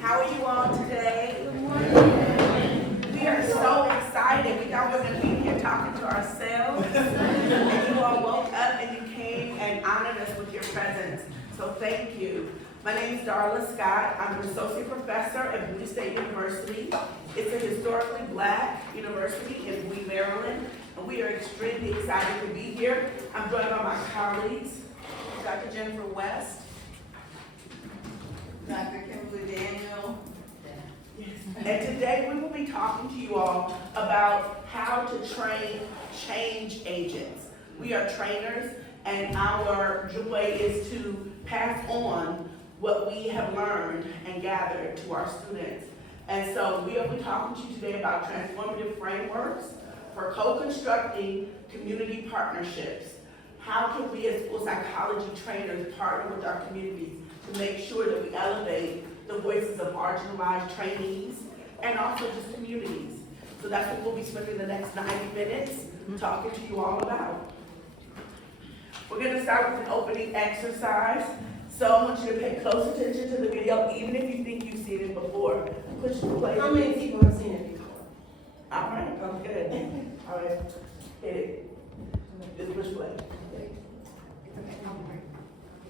How are you all today? Good morning. We are so excited. We thought we were going to be here talking to ourselves. And you all woke up and you came and honored us with your presence. So thank you. My name is Darla Scott. I'm an associate professor at Bowie State University. It's a historically black university in Bowie, Maryland. And we are extremely excited to be here. I'm joined by my colleagues, Dr. Jennifer West, Dr. Kimberly Daniel. And today we will be talking to you all about how to train change agents. We are trainers, and our joy is to pass on what we have learned and gathered to our students. And so we will be talking to you today about transformative frameworks for co-constructing community partnerships. How can we as school psychology trainers partner with our communities to make sure that we elevate the voices of marginalized trainees and also just communities? So that's what we'll be spending the next 90 minutes talking to you all about. We're going to start with an opening exercise. So I want you to pay close attention to the video, even if you think you've seen it before. Push the play. How many people have seen it before? All right, good. All right, hit it. Just push play.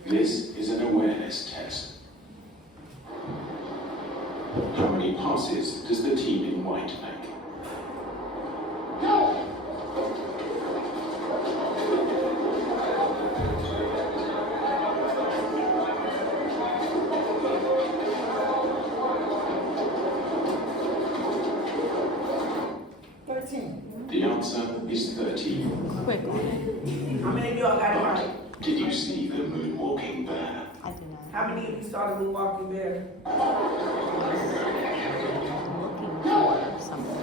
This is an awareness test. How many passes does the team in white make? Go! 13. The answer is 13. Quick. How many of y'all got it right? Did you see the moonwalking bear? I did not. How many of you saw the moonwalking bear? Looking for something.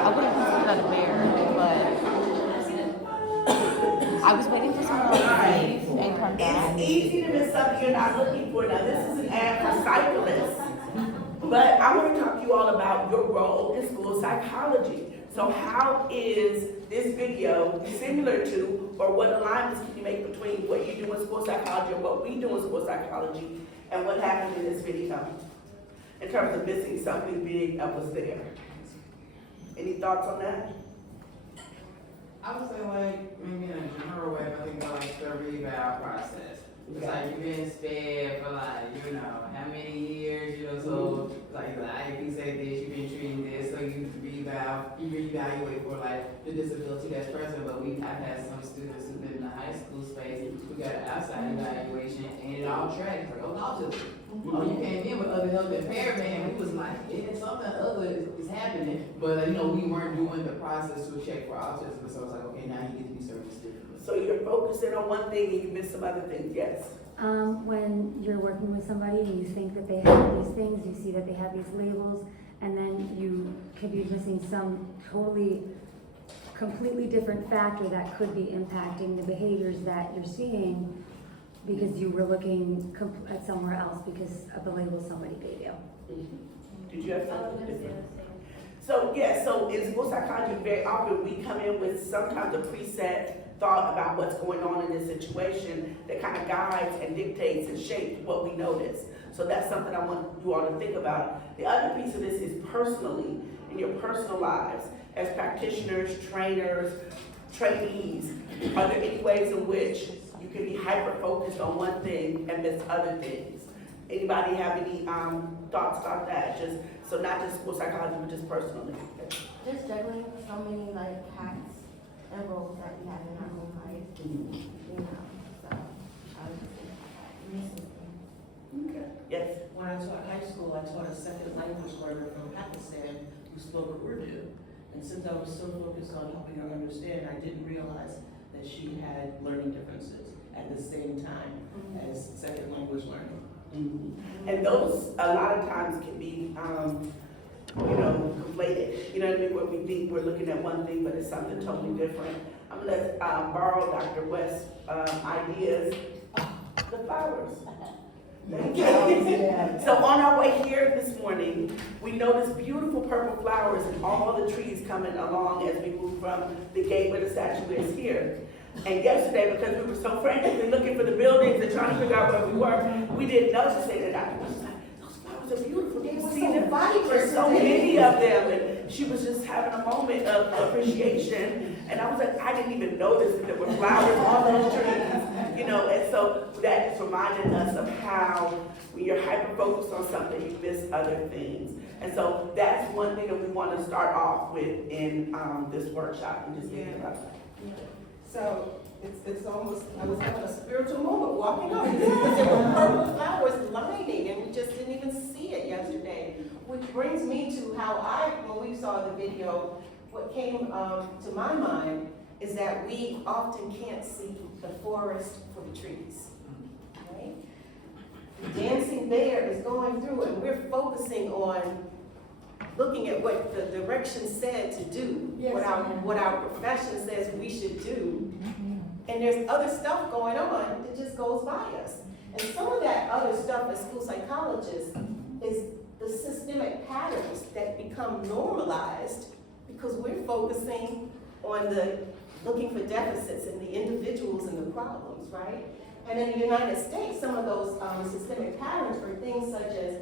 I wouldn't consider that a bear, but I was waiting for someone to leave and come back. It's easy to miss something you're not looking for. Now, this is an ad for cyclists. But I want to talk to you all about your role in school psychology. So how is this video similar to, or what alignments can you make between what you do in school psychology or what we do in school psychology and what happened in this video? In terms of missing something big that was there. Any thoughts on that? I would say like, maybe in a general way, I think about like the reval process. It's like you've been sped for like, how many years, so like the IEP say this, you've been treating this, so you reevaluate for like the disability that's present, but I've had some students who've been in the high school space, we got an outside evaluation, and it all tracks, like, autism. Oh, you came in with other health impairment, and we was like, something other is happening, but we weren't doing the process to check for autism, so it's like, okay, now you get to be serviced differently. So you're focusing on one thing and you miss some other things, yes? When you're working with somebody and you think that they have these things, you see that they have these labels, and then you could be missing some completely different factor that could be impacting the behaviors that you're seeing because you were looking at somewhere else because of the label somebody gave you. Did you have something different? So so in school psychology, very often we come in with sometimes a preset thought about what's going on in this situation that kind of guides and dictates and shapes what we notice. So that's something I want you all to think about. The other piece of this is personally, in your personal lives, as practitioners, trainers, trainees, are there any ways in which you can be hyper-focused on one thing and miss other things? Anybody have any thoughts about that? So not just school psychology, but just personally. Just juggling so many hats and roles that we have in our own life, so I would say missing things. Okay. Yes. When I taught high school, I taught a second language learner from Pakistan who spoke Urdu. And since I was so focused on helping her understand, I didn't realize that she had learning differences at the same time as second language learning. And those, a lot of times, can be, conflated. You know what I mean? Where we think we're looking at one thing, but it's something totally different. I'm gonna borrow Dr. West's ideas. The flowers. So on our way here this morning, we noticed beautiful purple flowers and all the trees coming along as we move from the gate where the statue is here. And yesterday, because we were so frantically looking for the buildings and trying to figure out where we were, we didn't notice it. And I was like, those flowers are beautiful. Did you see them? There's so many of them. And she was just having a moment of appreciation. And I was like, I didn't even notice that there were flowers on those trees, you know. And so that just reminded us of how when you're hyper-focused on something, you miss other things. And so that's one thing that we want to start off with in this workshop, and just thinking about that. So it's almost, I was having a spiritual moment walking up because there were purple flowers lining and we just didn't even see it yesterday. Which brings me to how when we saw the video, what came to my mind is that we often can't see the forest for the trees. Right? The dancing bear is going through and we're focusing on looking at what the direction said to do, what our profession says we should do. And there's other stuff going on that just goes by us. And some of that other stuff as school psychologists is the systemic patterns that become normalized because we're focusing on looking for deficits in the individuals and the problems, right? And in the United States, some of those systemic patterns are things such as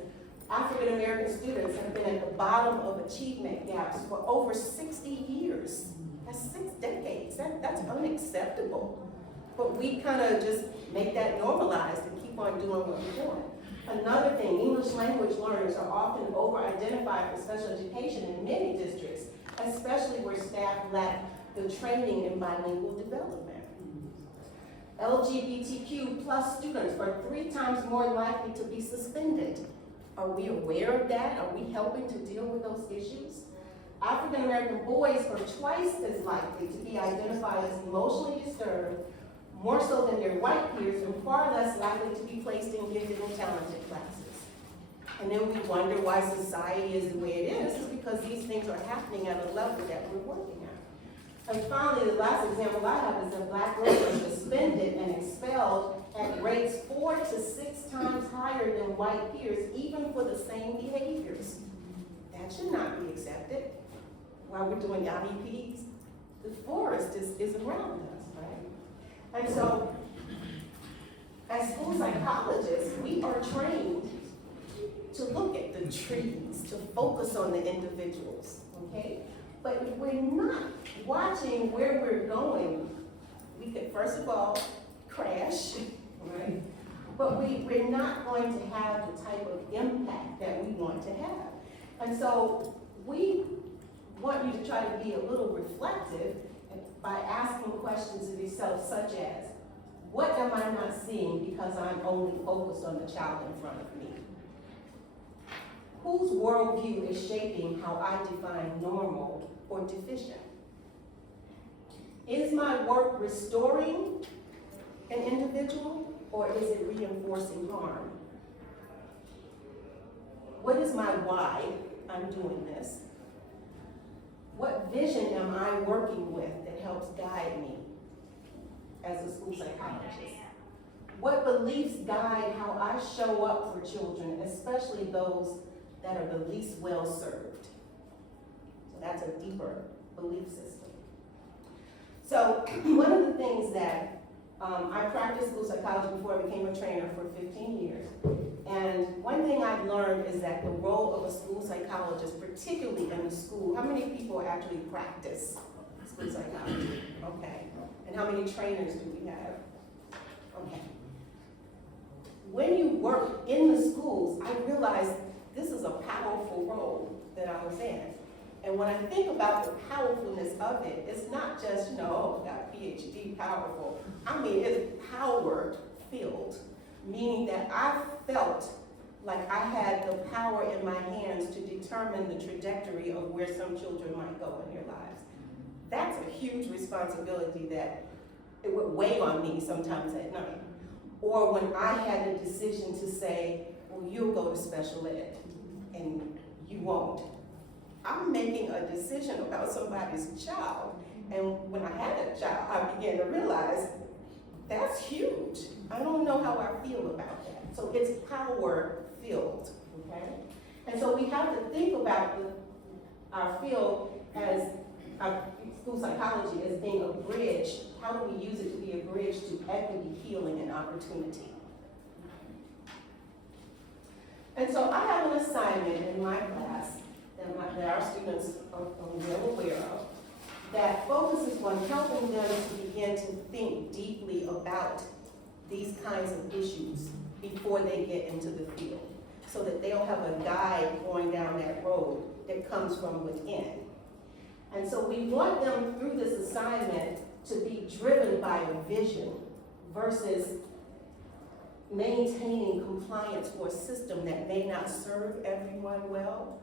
African American students have been at the bottom of achievement gaps for over 60 years. That's 6 decades. That's unacceptable. But we kind of just make that normalized and keep on doing what we're doing. Another thing, English language learners are often over-identified for special education in many districts, especially where staff lack the training in bilingual development. LGBTQ plus students are 3 times more likely to be suspended. Are we aware of that? Are we helping to deal with those issues? African American boys are twice as likely to be identified as emotionally disturbed, more so than their white peers, and far less likely to be placed in gifted and talented classes. And then we wonder why society is the way it is because these things are happening at a level that we're working at. And finally, the last example I have is that Black girls are suspended and expelled at rates 4 to 6 times higher than white peers, even for the same behaviors. That should not be accepted. While we're doing IEPs, the forest is around us, right? And so, as school psychologists, we are trained to look at the trees, to focus on the individuals, okay? But if we're not watching where we're going, we could, first of all, crash, right? But we're not going to have the type of impact that we want to have. And so we want you to try to be a little reflective by asking questions of yourself such as, what am I not seeing because I'm only focused on the child in front of me? Whose worldview is shaping how I define normal or deficient? Is my work restoring an individual or is it reinforcing harm? What is my why I'm doing this? What vision am I working with that helps guide me as a school psychologist? What beliefs guide how I show up for children, especially those that are the least well served? So that's a deeper belief system. So one of the things that I practiced school psychology before I became a trainer for 15 years. And one thing I've learned is that the role of a school psychologist, particularly in the school, how many people actually practice school psychology? Okay. And how many trainers do we have? Okay. When you work in the schools, I realized this is a powerful role that I was in. And when I think about the powerfulness of it, it's not just, oh, got a PhD, powerful. I mean, it's power-filled, meaning that I felt like I had the power in my hands to determine the trajectory of where some children might go in their lives. That's a huge responsibility that it would weigh on me sometimes at night. Or when I had the decision to say, well, you'll go to special ed, and you won't. I'm making a decision about somebody's child. And when I had a child, I began to realize That's huge. I don't know how I feel about that. So it's power filled, okay? And so we have to think about our field as our school psychology as being a bridge. How do we use it to be a bridge to equity, healing, and opportunity? And so I have an assignment in my class that our students are well aware of that focuses on helping them to begin to think deeply about these kinds of issues before they get into the field, so that they'll have a guide going down that road that comes from within. And so we want them through this assignment to be driven by a vision versus maintaining compliance for a system that may not serve everyone well.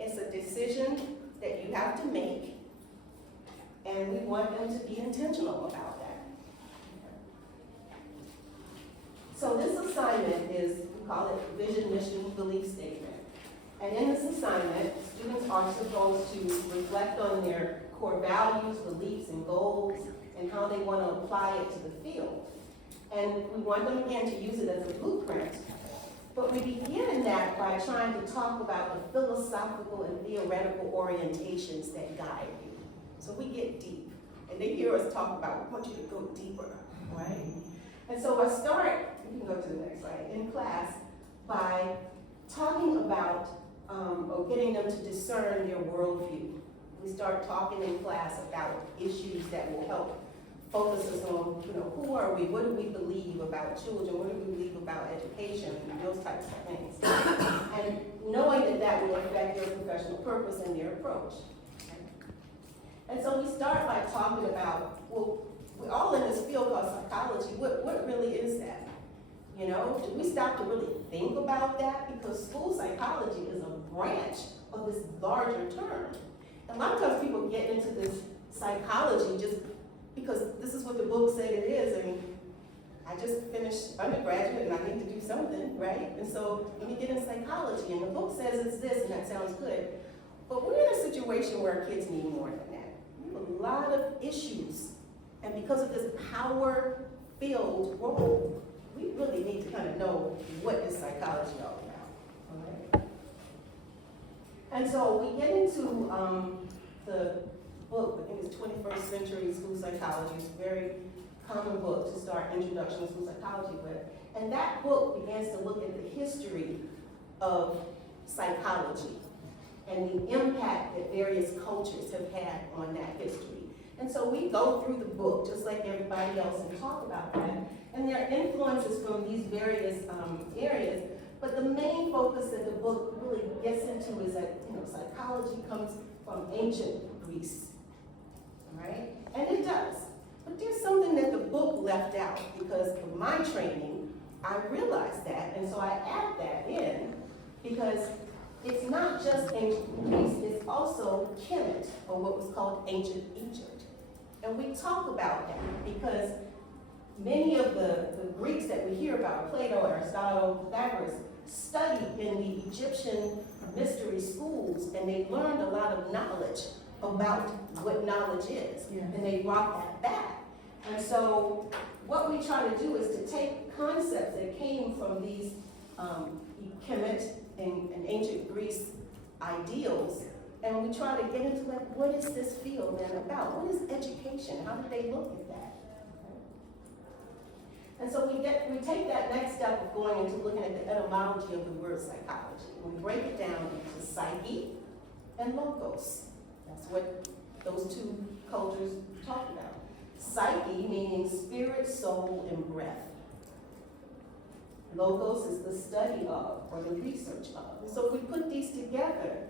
It's a decision that you have to make, and we want them to be intentional about that. So this assignment is, we call it vision, mission, belief statement. And in this assignment, students are supposed to reflect on their core values, beliefs, and goals, and how they want to apply it to the field. And we want them again to use it as a blueprint. But we begin that by trying to talk about the philosophical and theoretical orientations that guide you. So we get deep. And they hear us talk about, we want you to go deeper, right? And so I start, you can go to the next slide, in class by talking about, or getting them to discern their worldview. We start talking in class about issues that will help focus us on, who are we, what do we believe about children, what do we believe about education, and those types of things. And knowing that that will affect their professional purpose and their approach. And so we start by talking about, well, we're all in this field called psychology, what really is that? Do we stop to really think about that? Because school psychology is a branch of this larger term. And a lot of times people get into this psychology just because this is what the book said it is. I mean, I just finished undergraduate and I need to do something, right? And so let me get in psychology, and the book says it's this, and that sounds good. But we're in a situation where our kids need more than that. We have a lot of issues, and because of this power-filled role, we really need to kind of know what is psychology all about, all right? And so we get into the book, I think it's 21st Century School Psychology. It's a very common book to start Introduction to School Psychology with. And that book begins to look at the history of psychology and the impact that various cultures have had on that history. And so we go through the book, just like everybody else, and talk about that. And there are influences from these various areas, but the main focus that the book really gets into is that, psychology comes from ancient Greece, right? And it does. But there's something that the book left out, because of my training, I realized that, and so I add that in, because it's not just ancient Greece, it's also Kemet, or what was called ancient Egypt. And we talk about that because many of the Greeks that we hear about, Plato, Aristotle, Pythagoras, studied in the Egyptian mystery schools, and they learned a lot of knowledge about what knowledge is, and they brought that back. And so what we try to do is to take concepts that came from these Kemet and ancient Greece ideals, and we try to get into what is this field then about? What is education? How did they look at that? And so we take that next step of going into looking at the etymology of the word psychology. We break it down into psyche and logos. That's what those two cultures talk about. Psyche meaning spirit, soul, and breath. Logos is the study of, or the research of. So if we put these together,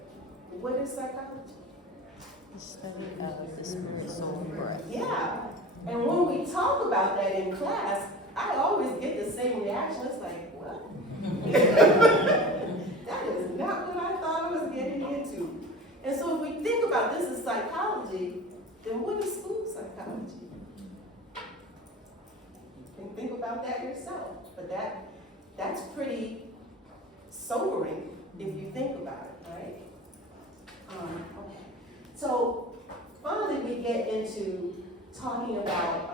what is psychology? The study of the spirit, soul, and breath. Yeah. And when we talk about that in class, I always get the same reaction. It's like, what? That is not what I thought I was getting into. And so if we think about this as psychology, then what is school psychology? You can think about that yourself. But that's pretty sobering if you think about it, right? Okay. So finally we get into talking about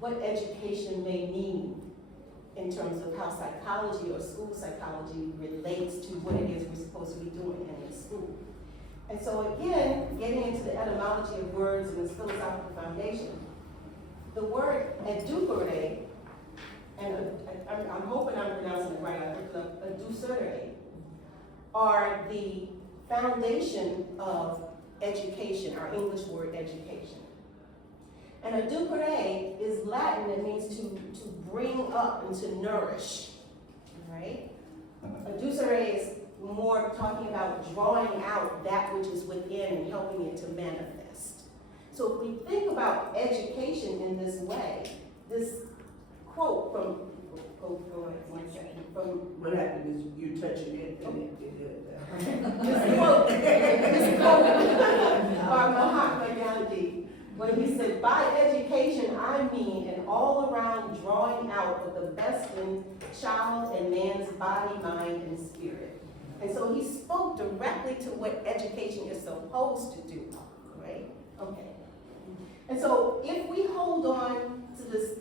what education may mean in terms of how psychology or school psychology relates to what it is we're supposed to be doing in the school. And so again, getting into the etymology of words and its philosophical foundation, the word edukere, and I'm hoping I'm pronouncing it right, I looked up edusere, are the foundation of education, our English word education. And educere is Latin, it means to bring up and to nourish, right? Educere is more talking about drawing out that which is within and helping it to manifest. So if we think about education in this way, this quote from, go ahead, 1 second, from What happened is you touching it and it did that. this quote by Mahatma Gandhi, when he said, by education I mean an all-around drawing out of the best in child and man's body, mind, and spirit. And so he spoke directly to what education is supposed to do, right? Okay. And so if we hold on to this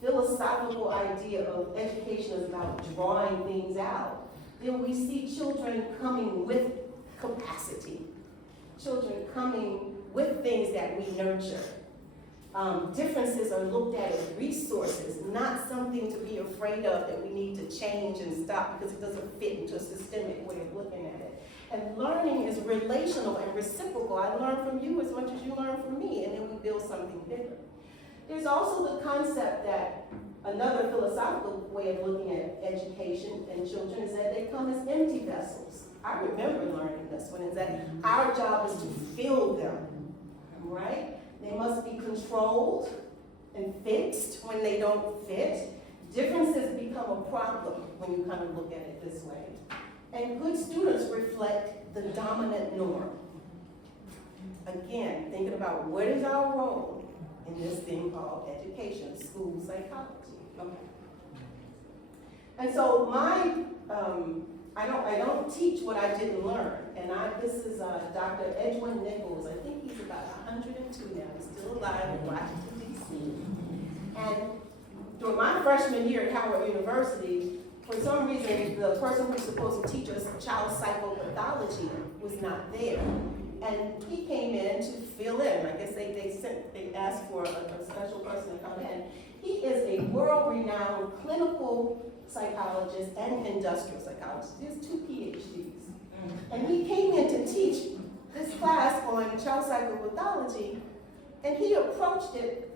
philosophical idea of education is about drawing things out, then we see children coming with capacity, children coming with things that we nurture. Differences are looked at as resources, not something to be afraid of that we need to change and stop because it doesn't fit into a systemic way of looking at it. And learning is relational and reciprocal. I learn from you as much as you learn from me, and then we build something bigger. There's also the concept that another philosophical way of looking at education and children is that they come as empty vessels. I remember learning this one, is that our job is to fill them, right? They must be controlled and fixed when they don't fit. Differences become a problem when you kind of look at it this way. And good students reflect the dominant norm. Again, thinking about what is our role in this thing called education, school psychology. Okay. And so I don't teach what I didn't learn. And this is Dr. Edwin Nichols. I think he's about 102 now. He's still alive in Washington, D.C. And during my freshman year at Howard University, for some reason, the person who was supposed to teach us child psychopathology was not there. And he came in to fill in. I guess they asked for a special person to come in. He is a world-renowned clinical psychologist and industrial psychologist. He has 2 PhDs. And he came in to teach this class on child psychopathology, and he approached it.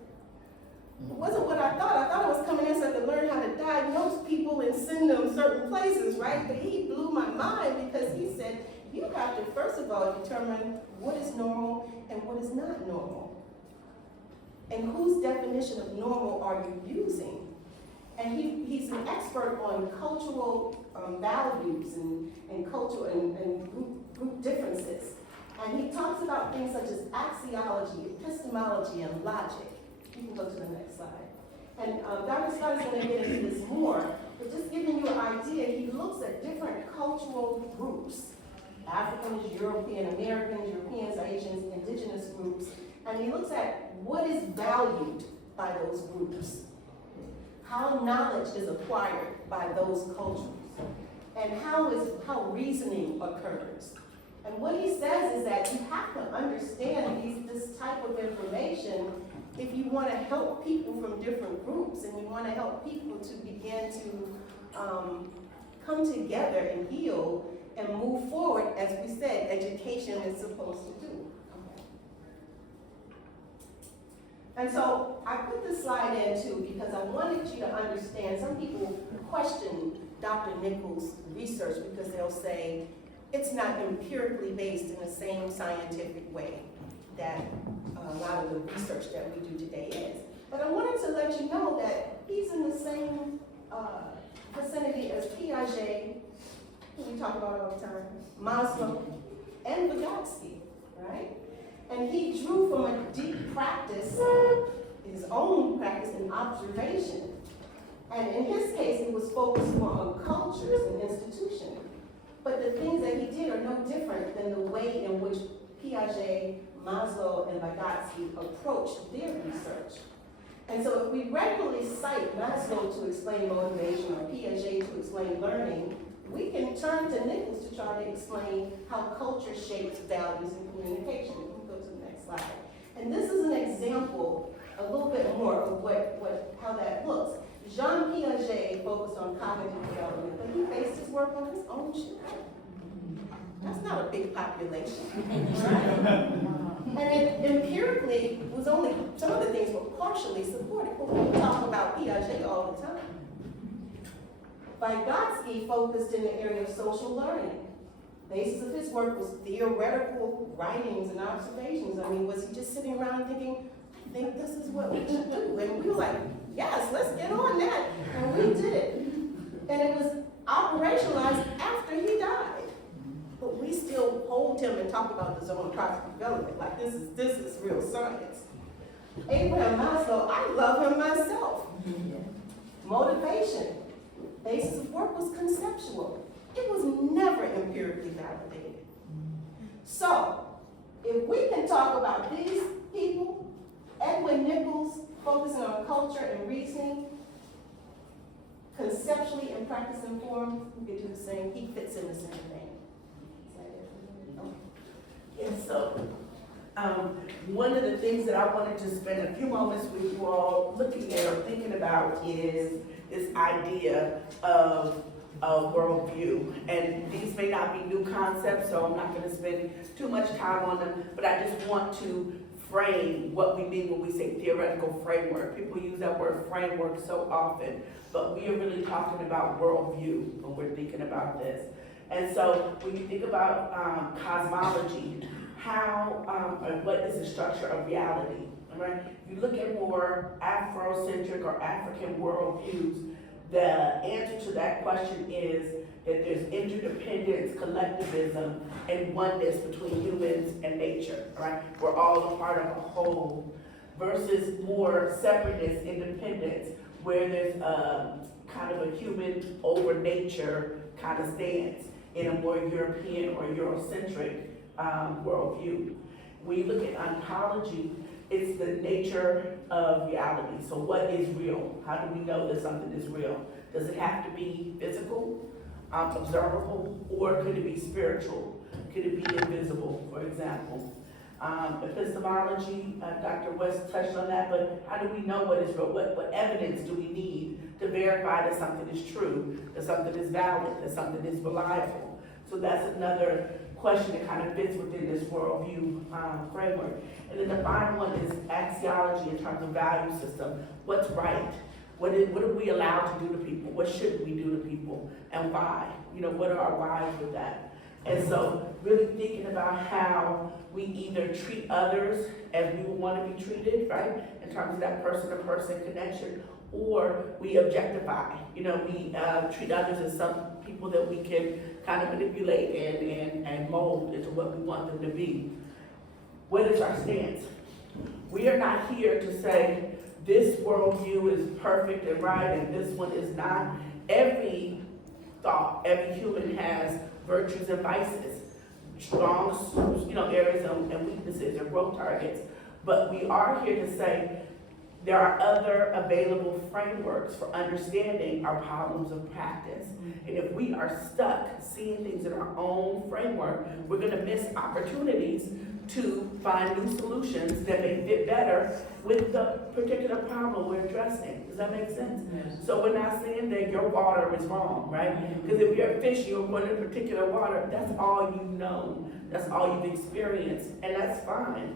It wasn't what I thought. I thought I was coming in so I could learn how to diagnose people and send them certain places, right? But he blew my mind because he said, you have to first of all determine what is normal and what is not normal. And whose definition of normal are you using? And he's an expert on cultural values and cultural and group differences. And he talks about things such as axiology, epistemology, and logic. You can go to the next slide. And Dr. Scott is going to get into this more, but just giving you an idea, he looks at different cultural groups, Africans, European Americans, Europeans, Asians, indigenous groups, and he looks at what is valued by those groups, how knowledge is acquired by those cultures, and how reasoning occurs. And what he says is that you have to understand this type of information if you want to help people from different groups and you want to help people to begin to come together and heal and move forward, as we said, education is supposed to do. Okay. And so I put this slide in too because I wanted you to understand, some people question Dr. Nichols' research because they'll say it's not empirically based in the same scientific way that a lot of the research that we do today is. But I wanted to let you know that he's in the same vicinity as Piaget, who we talk about all the time, Maslow, and Vygotsky, right? And he drew from a deep practice, his own practice in observation. And in his case, it was focused more on cultures and institutions. But the things that he did are no different than the way in which Piaget, Maslow, and Vygotsky approached their research. And so if we regularly cite Maslow to explain motivation or Piaget to explain learning, we can turn to Nichols to try to explain how culture shapes values and communication. You can go to the next slide. And this is an example, a little bit more of how that looks. Jean Piaget focused on cognitive development, but he based his work on his own children. That's not a big population, right? And it empirically was only, some of the things were partially supported, but we talk about Piaget all the time. Vygotsky focused in the area of social learning. The basis of his work was theoretical writings and observations. I mean, was he just sitting around thinking, I think this is what we should do? And we were like, yes, let's get on that. And we did it. And it was operationalized after he died. But we still hold him and talk about the zone of cognitive development like this is real science. Abraham Maslow, I love him myself. Motivation, basis of work was conceptual. It was never empirically validated. So, if we can talk about these people, Edwin Nichols focusing on culture and reasoning, conceptually and practice informed, we could do the same. He fits in the same thing. And so, one of the things that I wanted to spend a few moments with you all looking at or thinking about is this idea of a worldview. And these may not be new concepts, so I'm not going to spend too much time on them, but I just want to frame what we mean when we say theoretical framework. People use that word framework so often, but we are really talking about worldview when we're thinking about this. And so when you think about cosmology, how or what is the structure of reality, right? You look at more Afrocentric or African worldviews, the answer to that question is that there's interdependence, collectivism, and oneness between humans and nature, right? We're all a part of a whole, versus more separateness, independence, where there's a kind of a human over nature kind of stance in a more European or Eurocentric worldview. When you look at ontology, it's the nature of reality. So what is real? How do we know that something is real? Does it have to be physical, observable, or could it be spiritual? Could it be invisible, for example? Epistemology, Dr. West touched on that, but how do we know what is real? What evidence do we need to verify that something is true, that something is valid, that something is reliable? So that's another question that kind of fits within this worldview framework. And then the final one is axiology in terms of value system. What's right? What are we allowed to do to people? What should we do to people? And why? You know, what are our whys with that? And so really thinking about how we either treat others as we would want to be treated, right? In terms of that person-to-person connection, or we objectify. You know, we treat others as some people that we can kind of manipulate and mold into what we want them to be. What is our stance? We are not here to say this worldview is perfect and right and this one is not. Every thought, every human has virtues and vices, strong, areas and weaknesses and growth targets. But we are here to say there are other available frameworks for understanding our problems of practice. And if we are stuck seeing things in our own framework, we're going to miss opportunities to find new solutions that may fit better with the particular problem we're addressing. Does that make sense? Yes. So we're not saying that your water is wrong, right? Because if you're a fish, you're going to particular water, that's all you know. That's all you've experienced, and that's fine.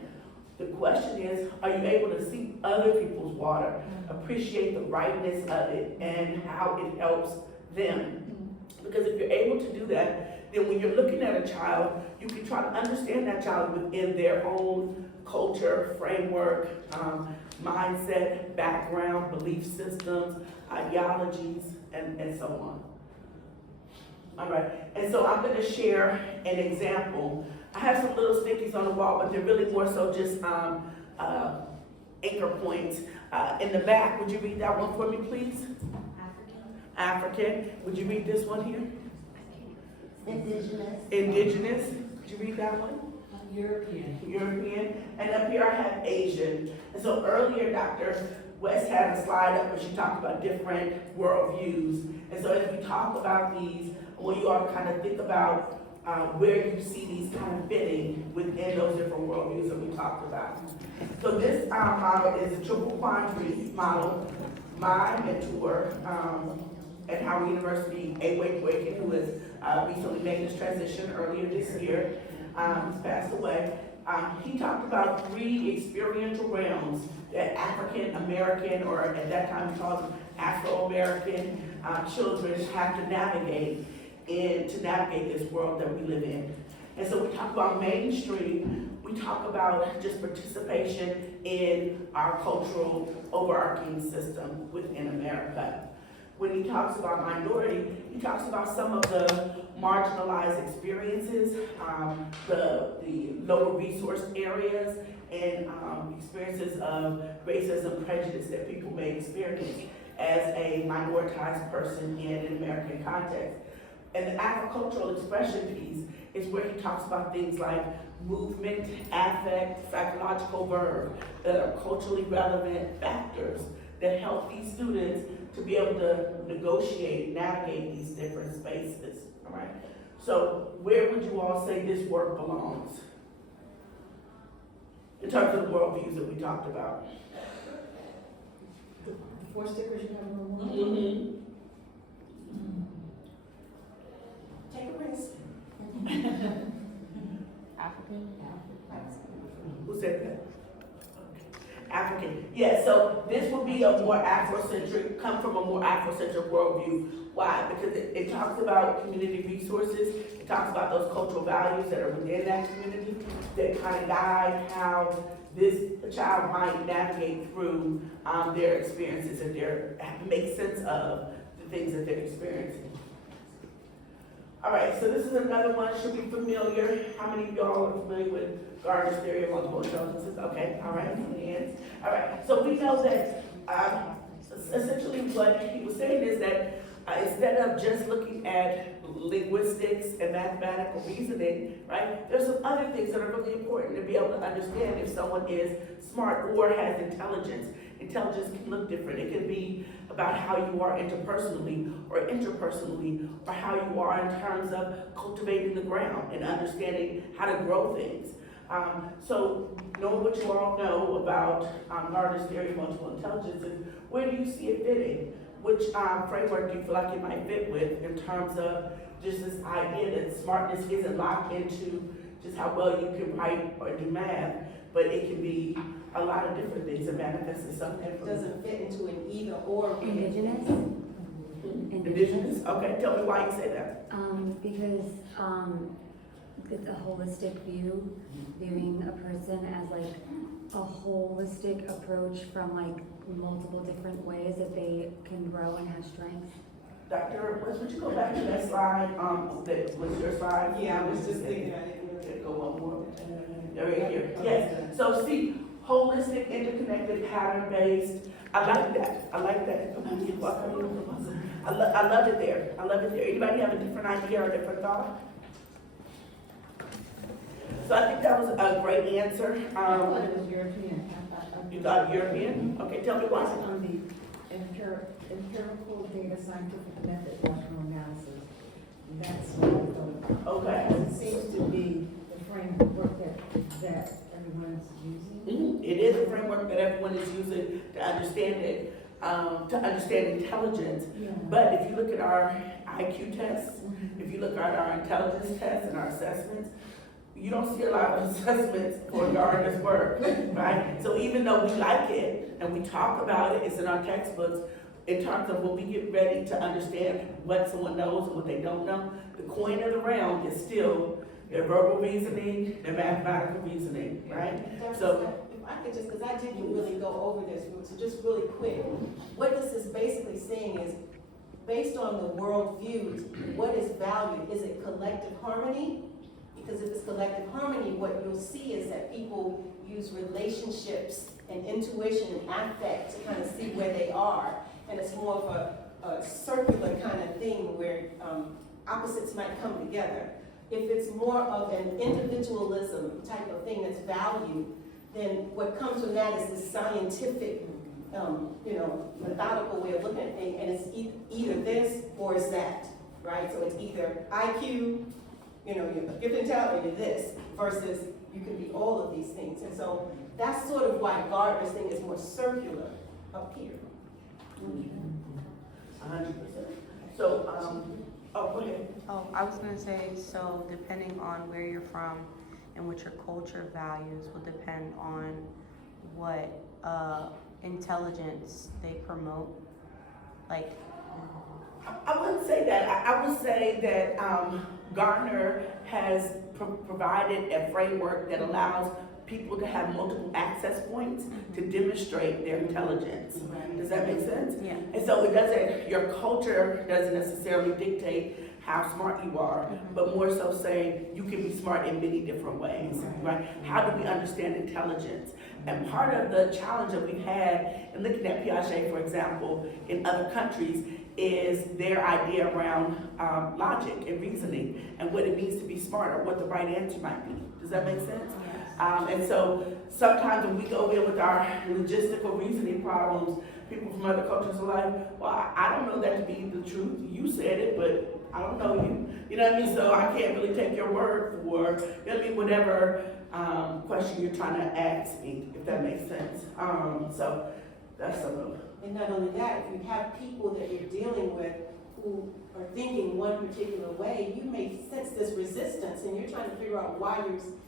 The question is, are you able to see other people's water, appreciate the rightness of it, and how it helps them? Because if you're able to do that, then when you're looking at a child, you can try to understand that child within their own culture, framework, mindset, background, belief systems, ideologies, and so on. All right, and so I'm going to share an example. I have some little stickies on the wall, but they're really more so just anchor points. In the back, would you read that one for me, please? African. Would you read this one here? Indigenous. Indigenous. Could you read that one? European, and up here I have Asian. And so earlier, Dr. West had a slide up where she talked about different worldviews. And so as we talk about these, I want you all to kind of think about where you see these kind of fitting within those different worldviews that we talked about. So this model is a triple quandary model. My mentor at Howard University, A.W. Boykin, who has recently made this transition earlier this year, he's passed away. He talked about 3 experiential realms that African American, or at that time we called them Afro-American children have to navigate this world that we live in. And so we talk about mainstream, we talk about just participation in our cultural overarching system within America. When he talks about minority, he talks about some of the marginalized experiences, the lower resource areas, and experiences of racism, prejudice that people may experience as a minoritized person in an American context. And the agricultural expression piece is where he talks about things like movement, affect, psychological verb, that are culturally relevant factors that help these students to be able to negotiate, navigate these different spaces, all right? So where would you all say this work belongs? In terms of the worldviews that we talked about. The 4 stickers you have on the wall? Mm-hmm. Take a risk. African. Who said that? African. Yeah, so this would be a more Afrocentric, come from a more Afrocentric worldview. Why? Because it talks about community resources, it talks about those cultural values that are within that community that kind of guide how this child might navigate through their experiences and make sense of the things that they're experiencing. All right, so this is another one, should be familiar. How many of y'all are familiar with Gardner's theory of multiple intelligences? Okay, all right, hands. All right, so we know that essentially what he was saying is that instead of just looking at linguistics and mathematical reasoning, right, there's some other things that are really important to be able to understand if someone is smart or has intelligence. Intelligence can look different. It can be about how you are interpersonally or interpersonally, or how you are in terms of cultivating the ground and understanding how to grow things. So knowing what you all know about Gardner's theory of multiple intelligences, where do you see it fitting? Which framework do you feel like it might fit with in terms of just this idea that smartness isn't locked into just how well you can write or do math, but it can be a lot of different things that manifest in something. It doesn't fit into an either or. Indigenous? Indigenous? Okay, tell me why you say that. Because it's a holistic view, viewing a person as like a holistic approach from like multiple different ways that they can grow and have strengths. Dr. West, would you go back to that slide, that was your slide? Yeah, I was just thinking, I didn't really. Go one more. Right here. Yes. So see, holistic, interconnected, pattern-based. I like that. I like that. I love it there. I love it there. Anybody have a different idea or a different thought? So I think that was a great answer. I thought it was European. You thought European? Okay, tell me why. Based on the empirical data scientific method rational analysis. That's what I thought. Okay. It seems to be the framework that everyone is using. It is a framework that everyone is using to understand it, to understand intelligence. Yeah. But if you look at our IQ tests, if you look at our intelligence tests and our assessments, you don't see a lot of assessments for Gardner's work, right? So even though we like it and we talk about it, it's in our textbooks, in terms of when we get ready to understand what someone knows and what they don't know, the coin of the realm is still their verbal reasoning, their mathematical reasoning, right? So, if I could just, because I didn't really go over this, so just really quick, what this is basically saying is, based on the world views, what is valued? Is it collective harmony? Because if it's collective harmony, what you'll see is that people use relationships and intuition and affect to kind of see where they are. And it's more of a circular kind of thing where opposites might come together. If it's more of an individualism type of thing that's valued, then what comes from that is this scientific, methodical way of looking at things, and it's either this or it's that, right? So it's either IQ, you're gifted and talent, or you're this, versus you can be all of these things. And so that's sort of why Gardner's thing is more circular up here. 100%. So, go ahead. Oh, I was gonna say, so depending on where you're from and what your culture values will depend on what intelligence they promote. Like, I wouldn't say that. I would say that Gardner has provided a framework that allows people to have multiple access points to demonstrate their intelligence. Does that make sense? yeah. And so your culture doesn't necessarily dictate how smart you are, but more so saying you can be smart in many different ways, right? How do we understand intelligence? And part of the challenge that we've had in looking at Piaget, for example, in other countries, is their idea around logic and reasoning and what it means to be smart or what the right answer might be. Does that make sense? And so sometimes when we go in with our logistical reasoning problems, people from other cultures are like, well, I don't know that to be the truth. You said it, but I don't know you. You know what I mean? So I can't really take your word for, you know what I mean, whatever question you're trying to ask me, if that makes sense. So that's a little. And not only that, if you have people that you're dealing with who are thinking one particular way, you may sense this resistance and you're trying to figure out why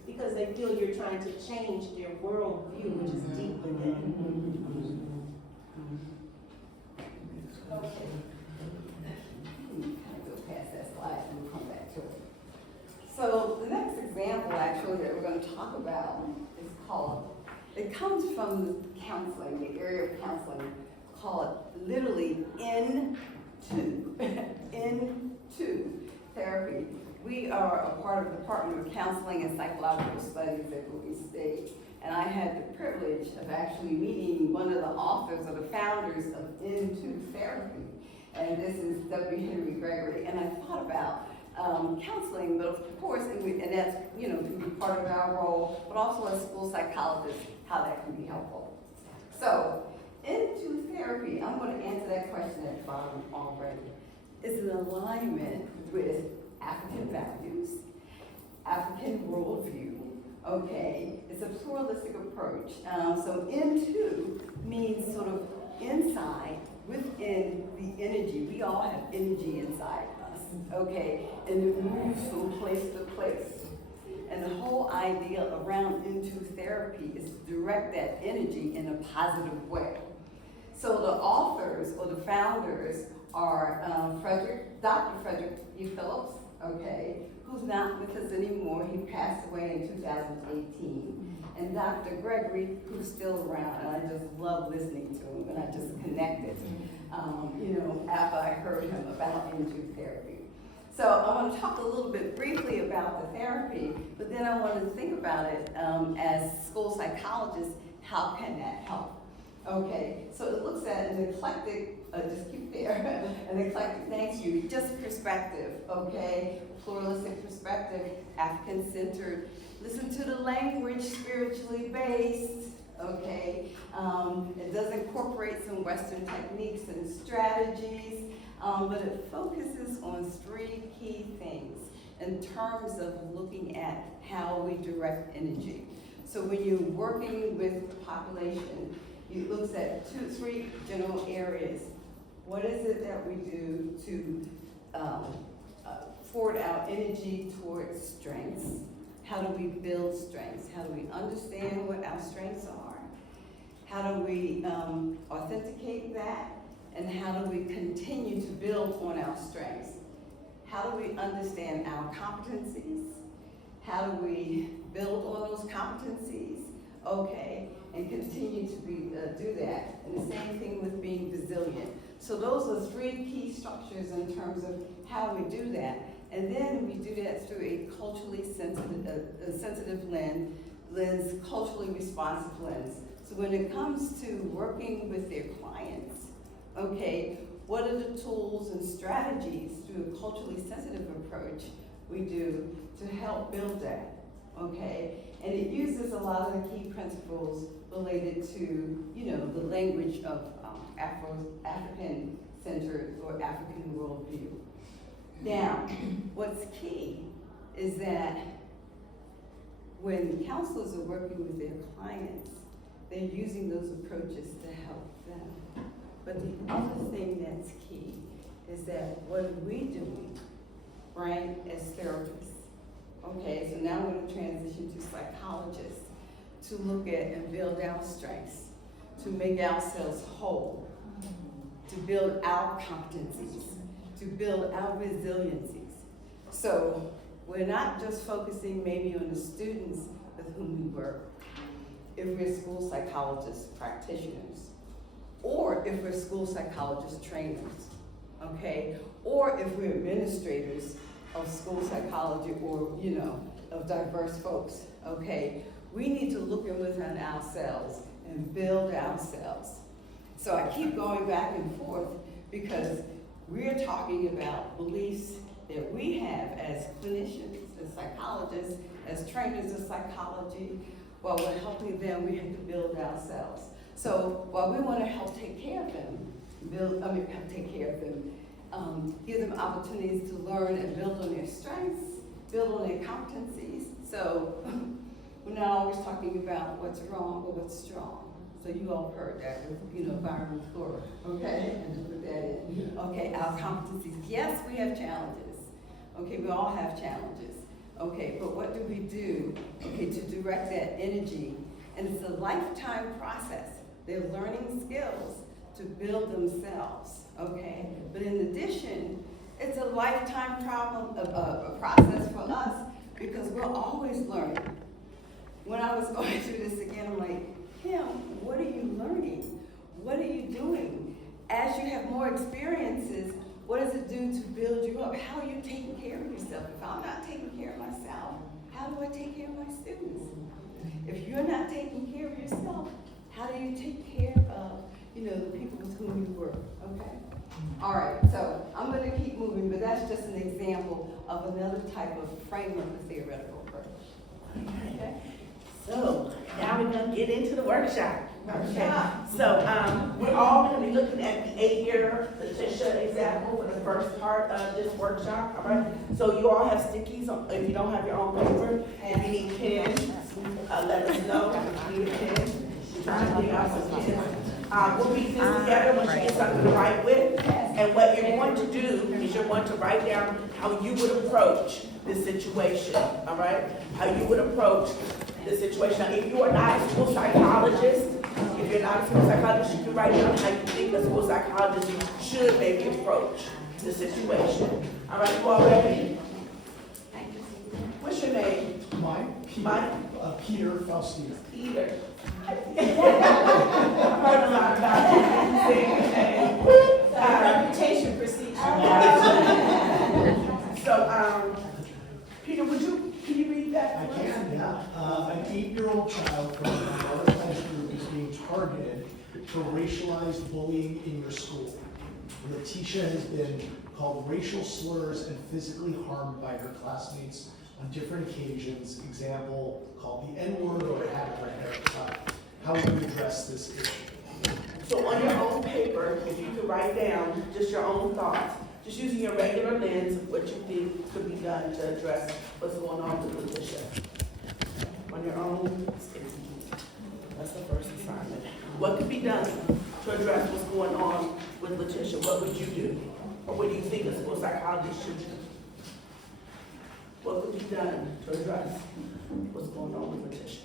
because they feel you're trying to change their worldview, which is deep within. Okay. Kind of go past that slide and we'll come back to it. So the next example actually that we're going to talk about is it comes from counseling, the area of counseling, called literally into therapy. We are a part of the Department of Counseling and Psychological Studies at Bowie State, and I had the privilege of actually meeting one of the authors or the founders of Into Therapy, and this is W. Henry Gregory. And I thought about counseling, but of course, and that's, can be part of our role, but also as school psychologists, how that can be helpful. So, Into Therapy, I'm going to answer that question at the bottom already. It's an alignment with African values, African worldview, okay? It's a pluralistic approach. So Into means sort of inside, within the energy. We all have energy inside us, okay? And it moves from place to place. And the whole idea around Into Therapy is to direct that energy in a positive way. So the authors or the founders are Dr. Frederick E. Phillips, okay, who's not with us anymore. He passed away in 2018. And Dr. Gregory, who's still around, and I just love listening to him, and I just connected, after I heard him about Into Therapy. So I want to talk a little bit briefly about the therapy, but then I want to think about it as school psychologists, how can that help? Okay, so it looks at an eclectic, just keep there, an eclectic, thank you, just perspective, okay? Pluralistic perspective, African-centered. Listen to the language, spiritually based, okay? It does incorporate some Western techniques and strategies, but it focuses on 3 key things in terms of looking at how we direct energy. So when you're working with the population, it looks at 3 general areas. What is it that we do to forward our energy towards strengths? How do we build strengths? How do we understand what our strengths are? How do we authenticate that? And how do we continue to build on our strengths? How do we understand our competencies? How do we build on those competencies? Okay, and continue to do that. And the same thing with being resilient. So those are 3 key structures in terms of how we do that. And then we do that through a culturally sensitive lens, culturally responsive lens. So when it comes to working with their clients, okay, what are the tools and strategies through a culturally sensitive approach we do to help build that, okay? And it uses a lot of the key principles related to, you know, the language of African-centered or African worldview. Now, what's key is that when counselors are working with their clients, they're using those approaches to help them. But the other thing that's key is that what are we doing, right, as therapists? Okay, so now we're going to transition to psychologists to look at and build our strengths, to make ourselves whole, to build our competencies, to build our resiliencies. So we're not just focusing maybe on the students with whom we work, if we're school psychologist practitioners, or if we're school psychologist trainers, okay? Or if we're administrators of school psychology or, you know, of diverse folks, okay? We need to look within ourselves and build ourselves. So I keep going back and forth because we're talking about beliefs that we have as clinicians, as psychologists, as trainers of psychology. While we're helping them, we have to build ourselves. So while we want to help take care of them, give them opportunities to learn and build on their strengths, build on their competencies. So we're not always talking about what's wrong, but what's strong. So you all heard that with, you know, Byron Flora, okay? And just put that in. Okay, our competencies. Yes, we have challenges. Okay, we all have challenges. Okay, but what do we do, okay, to direct that energy? And it's a lifetime process. They're learning skills to build themselves, okay? But in addition, it's a lifetime a process for us because we're always learning. When I was going through this again, I'm like, Kim, what are you learning? What are you doing? As you have more experiences, what does it do to build you up? How are you taking care of yourself? If I'm not taking care of myself, how do I take care of my students? If you're not taking care of yourself, how do you take care of, you know, the people with whom you work, okay? All right, so I'm gonna keep moving, but that's just an example of another type of framework of theoretical approach. Okay? So now we're gonna get into the workshop. Okay. So we're all gonna be looking at the 8-year Letitia example for the first part of this workshop. All right. So you all have stickies. If you don't have your own paper, and you need pens, let us know. If you need a pen, we're trying to dig out some pens. We'll piece this together once you get something to write with. And what you're going to do is you're going to write down how you would approach this situation. All right. How you would approach the situation. Now, if you are not a school psychologist, you can write down how you think a school psychologist should maybe approach the situation. All right, you all ready? What's your name? Mike. Peter Faustino. Peter. I've heard a lot about you. Reputation precedes. So, Peter, can you read that? I can, yeah. An 8-year-old child from the prioritized group is being targeted for racialized bullying in your school. Letitia has been called racial slurs and physically harmed by her classmates on different occasions. Example, called the N-word or had her hair cut. How would you address this issue? So on your own paper, if you could write down just your own thoughts, just using your regular lens of what you think could be done to address what's going on with Letitia. On your own sticky. That's the first assignment. What could be done to address what's going on with Letitia? What would you do? Or what do you think a school psychologist should do? What could be done to address what's going on with Letitia?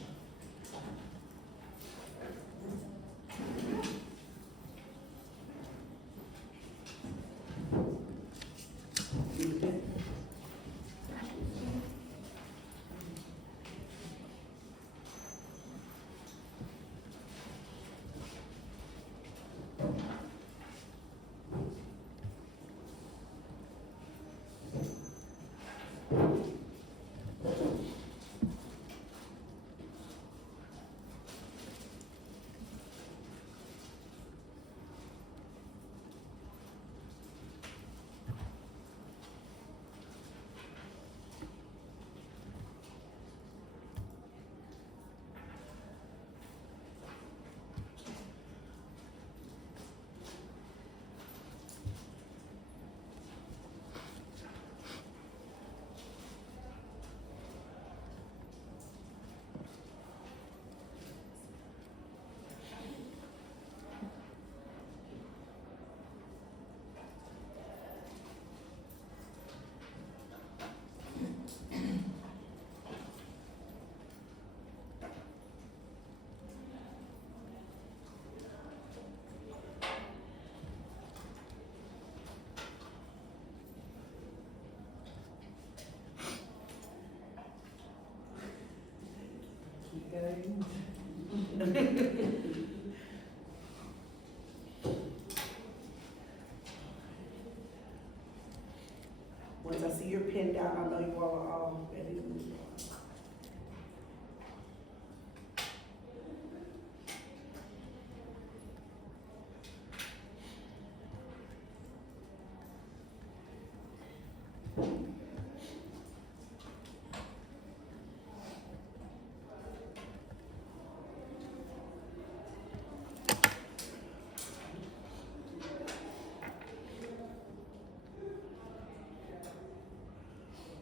pen down, I know you all are all ready to move on.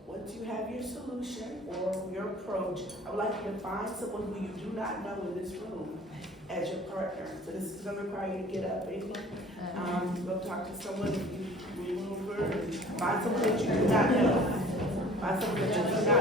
Once you have your solution or your approach, I would like you to find someone who you do not know in this room as your partner. So this is gonna require you to get up, April. Go talk to someone, if you move over, and find someone that you do not know. Find someone that you do not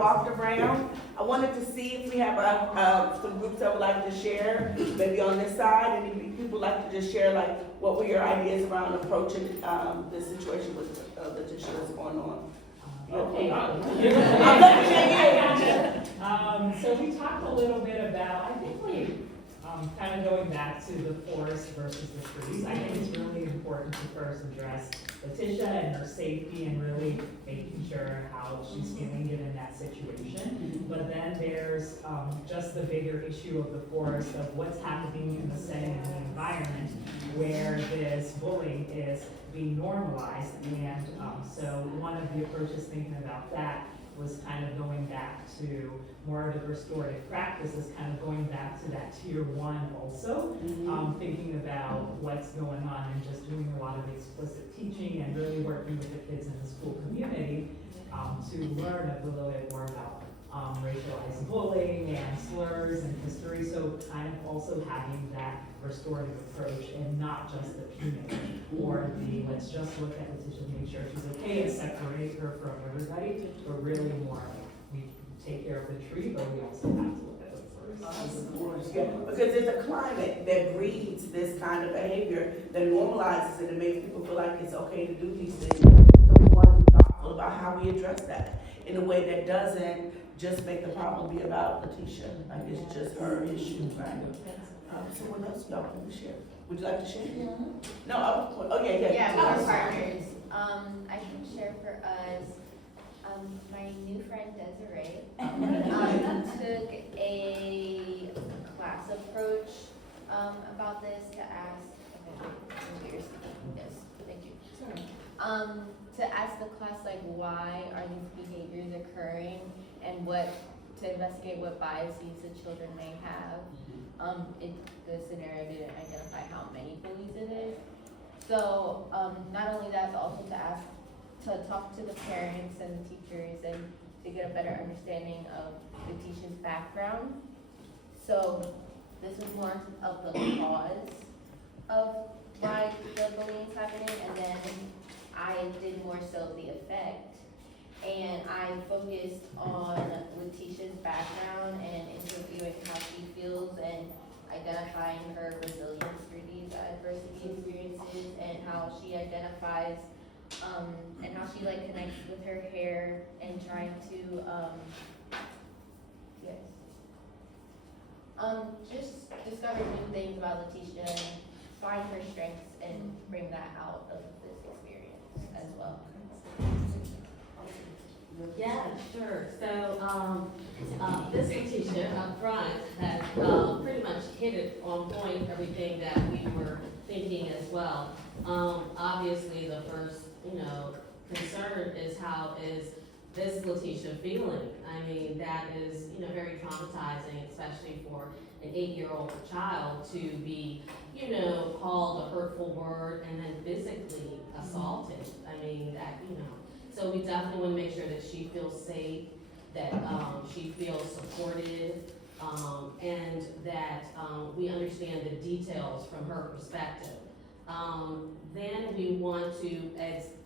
walked around. I wanted to see if we have, some groups that would like to share, maybe on this side, any people like to just share, like, what were your ideas around approaching, the situation with, the issue that's going on? Okay. I'm looking at you. So we talked a little bit about, I think we, kind of going back to the forest versus the trees. I think it's really important to first address Letitia and her safety and really making sure how she's feeling given that situation. But then there's, just the bigger issue of the forest, of what's happening in the setting and the environment where this bullying is being normalized. And, so one of the approaches thinking about that was kind of going back to more of the restorative practices, kind of going back to that tier 1 also, thinking about what's going on and just doing a lot of explicit teaching and really working with the kids in the school community to learn a little bit more about racialized bullying and slurs and history. So kind of also having that restorative approach and not just the punitive or the let's just look at Letitia and make sure she's okay and separate her from everybody, but really more like we take care of the tree, but we also have to look at the first. Yeah, because there's a climate that breeds this kind of behavior, that normalizes it and makes people feel like it's okay to do these things. So we want to be thoughtful about how we address that in a way that doesn't just make the problem be about Letitia, like it's just her issue, right? So what else y'all want to share? Would you like to share? No, oh yeah. Yeah, we're partners. I can share for us, my new friend Desiree, took a class approach, about this to ask, yes, thank you. To ask the class, like, why are these behaviors occurring and to investigate what biases the children may have. The scenario didn't identify how many bullies it is. So, not only that, but also to talk to the parents and the teachers and to get a better understanding of the teacher's background. So, this was more of the cause of why the bullying is happening, and then I did more so the effect. And I focused on Letitia's background and interviewing how she feels and identifying her resilience through these adversity experiences and how she identifies and how she like connects with her hair and trying to just discover new things about Letitia and find her strengths and bring that out of this experience as well. Yeah, sure. So, this Letitia up front has pretty much hit it on point, everything that we were thinking as well. Obviously, the first, concern is how is this Letitia feeling? I mean, that is, very traumatizing, especially for an 8-year-old child to be, called a hurtful word and then physically assaulted. I mean, that, So we definitely want to make sure that she feels safe, that she feels supported, and that we understand the details from her perspective. Then we want to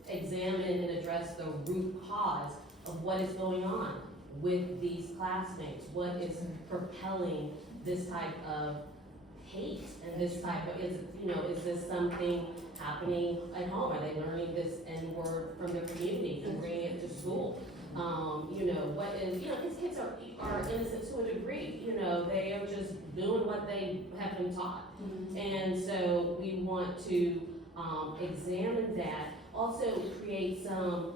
examine and address the root cause of what is going on with these classmates. What is propelling this type of hate and this type of, is this something happening at home? Are they learning this N-word from their community and bringing it to school? What is, these kids are innocent to a degree, they are just doing what they have been taught. And so we want to examine that, also create some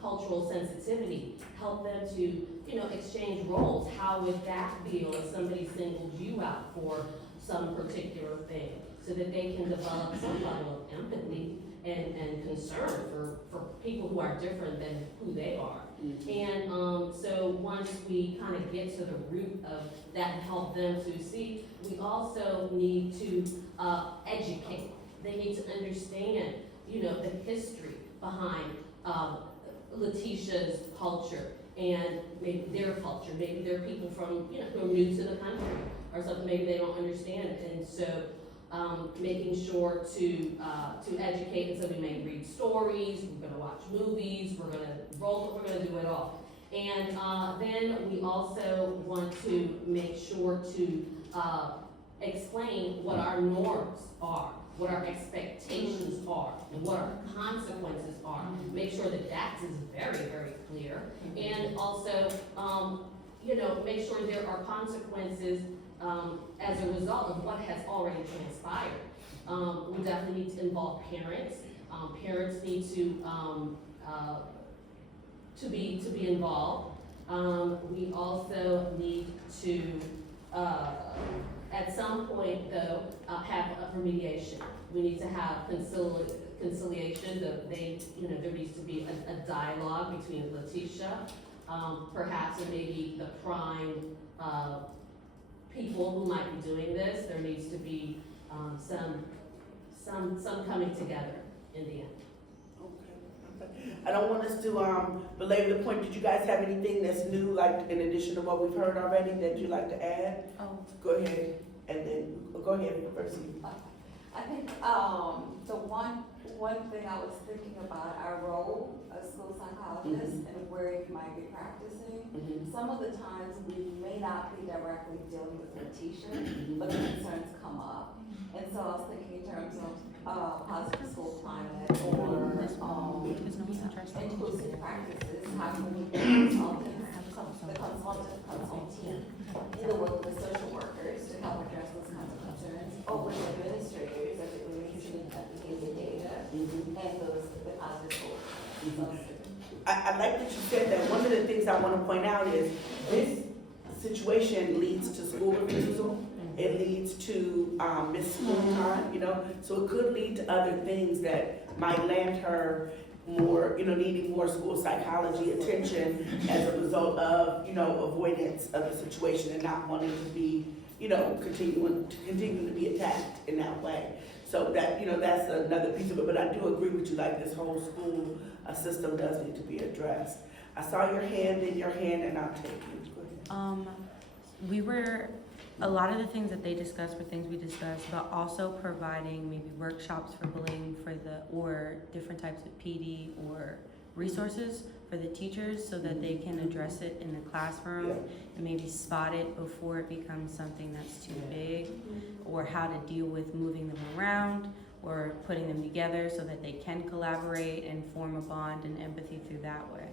cultural sensitivity, help them to, exchange roles. How would that feel if somebody singled you out for some particular thing, so that they can develop some level of empathy and concern for people who are different than who they are. And so once we kind of get to the root of that and help them to see, we also need to educate. They need to understand, the history behind Letitia's culture and maybe their culture. Maybe they're people from, who are new to the country or something. Maybe they don't understand it. And so making sure to educate. And so we may read stories, we're gonna watch movies, we're gonna do it all. And then we also want to make sure to explain what our norms are, what our expectations are, and what our consequences are. Make sure that that is very, very clear. And also, make sure there are consequences as a result of what has already transpired. We definitely need to involve parents. Parents need to be involved. We also need to, at some point though, have a remediation. We need to have conciliation. There needs to be a dialogue between Letitia, perhaps, and maybe the prime people who might be doing this. There needs to be some coming together in the end. I don't want us to belabor the point. Did you guys have anything that's new, like in addition to what we've heard already, that you'd like to add? Oh. Go ahead, and then go ahead, Percy. I think the one thing I was thinking about our role as school psychologists and where you might be practicing. Some of the times we may not be directly dealing with the teacher, but the concerns come up. And so I was thinking in terms of positive school climate or inclusive practices, how can we get consulting, either work with social workers to help address those kinds of concerns, or with administrators as it relates to the behavior data and the positive school. I like that you said that. One of the things I want to point out is this situation leads to school refusal. It leads to missed school time, so it could lead to other things that might land her more, needing more school psychology attention as a result of, avoidance of the situation and not wanting to be, continuing to be attacked in that way. So that, that's another piece of it, but I do agree with you, like this whole school system does need to be addressed. I saw your hand in your hand and I'll take you. Go ahead. A lot of the things that they discussed were things we discussed, but also providing maybe workshops for bullying or different types of PD or resources for the teachers so that they can address it in the classroom and maybe spot it before it becomes something that's too big, or how to deal with moving them around or putting them together so that they can collaborate and form a bond and empathy through that way.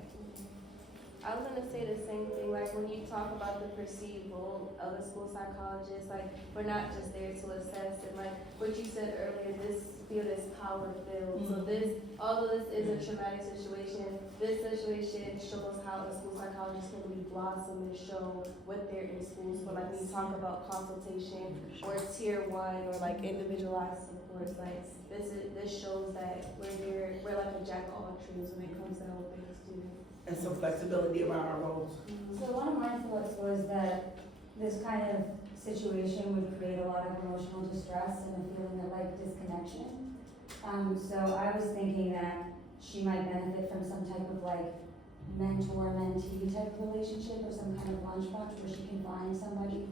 I was gonna say the same thing, like when you talk about the perceived role of a school psychologist, like we're not just there to assess, and like what you said earlier, this field is power filled. So although this is a traumatic situation, this situation shows how a school psychologist can really blossom and show what they're in schools for. Like when you talk about consultation or tier 1 or like individualized supports, like this shows that we're like a jack of all trades when it comes to helping the students. And some flexibility around our roles. So one of my thoughts was that this kind of situation would create a lot of emotional distress and a feeling of like disconnection. So I was thinking that she might benefit from some type of like mentor-mentee type of relationship or some kind of lunchbox where she can find somebody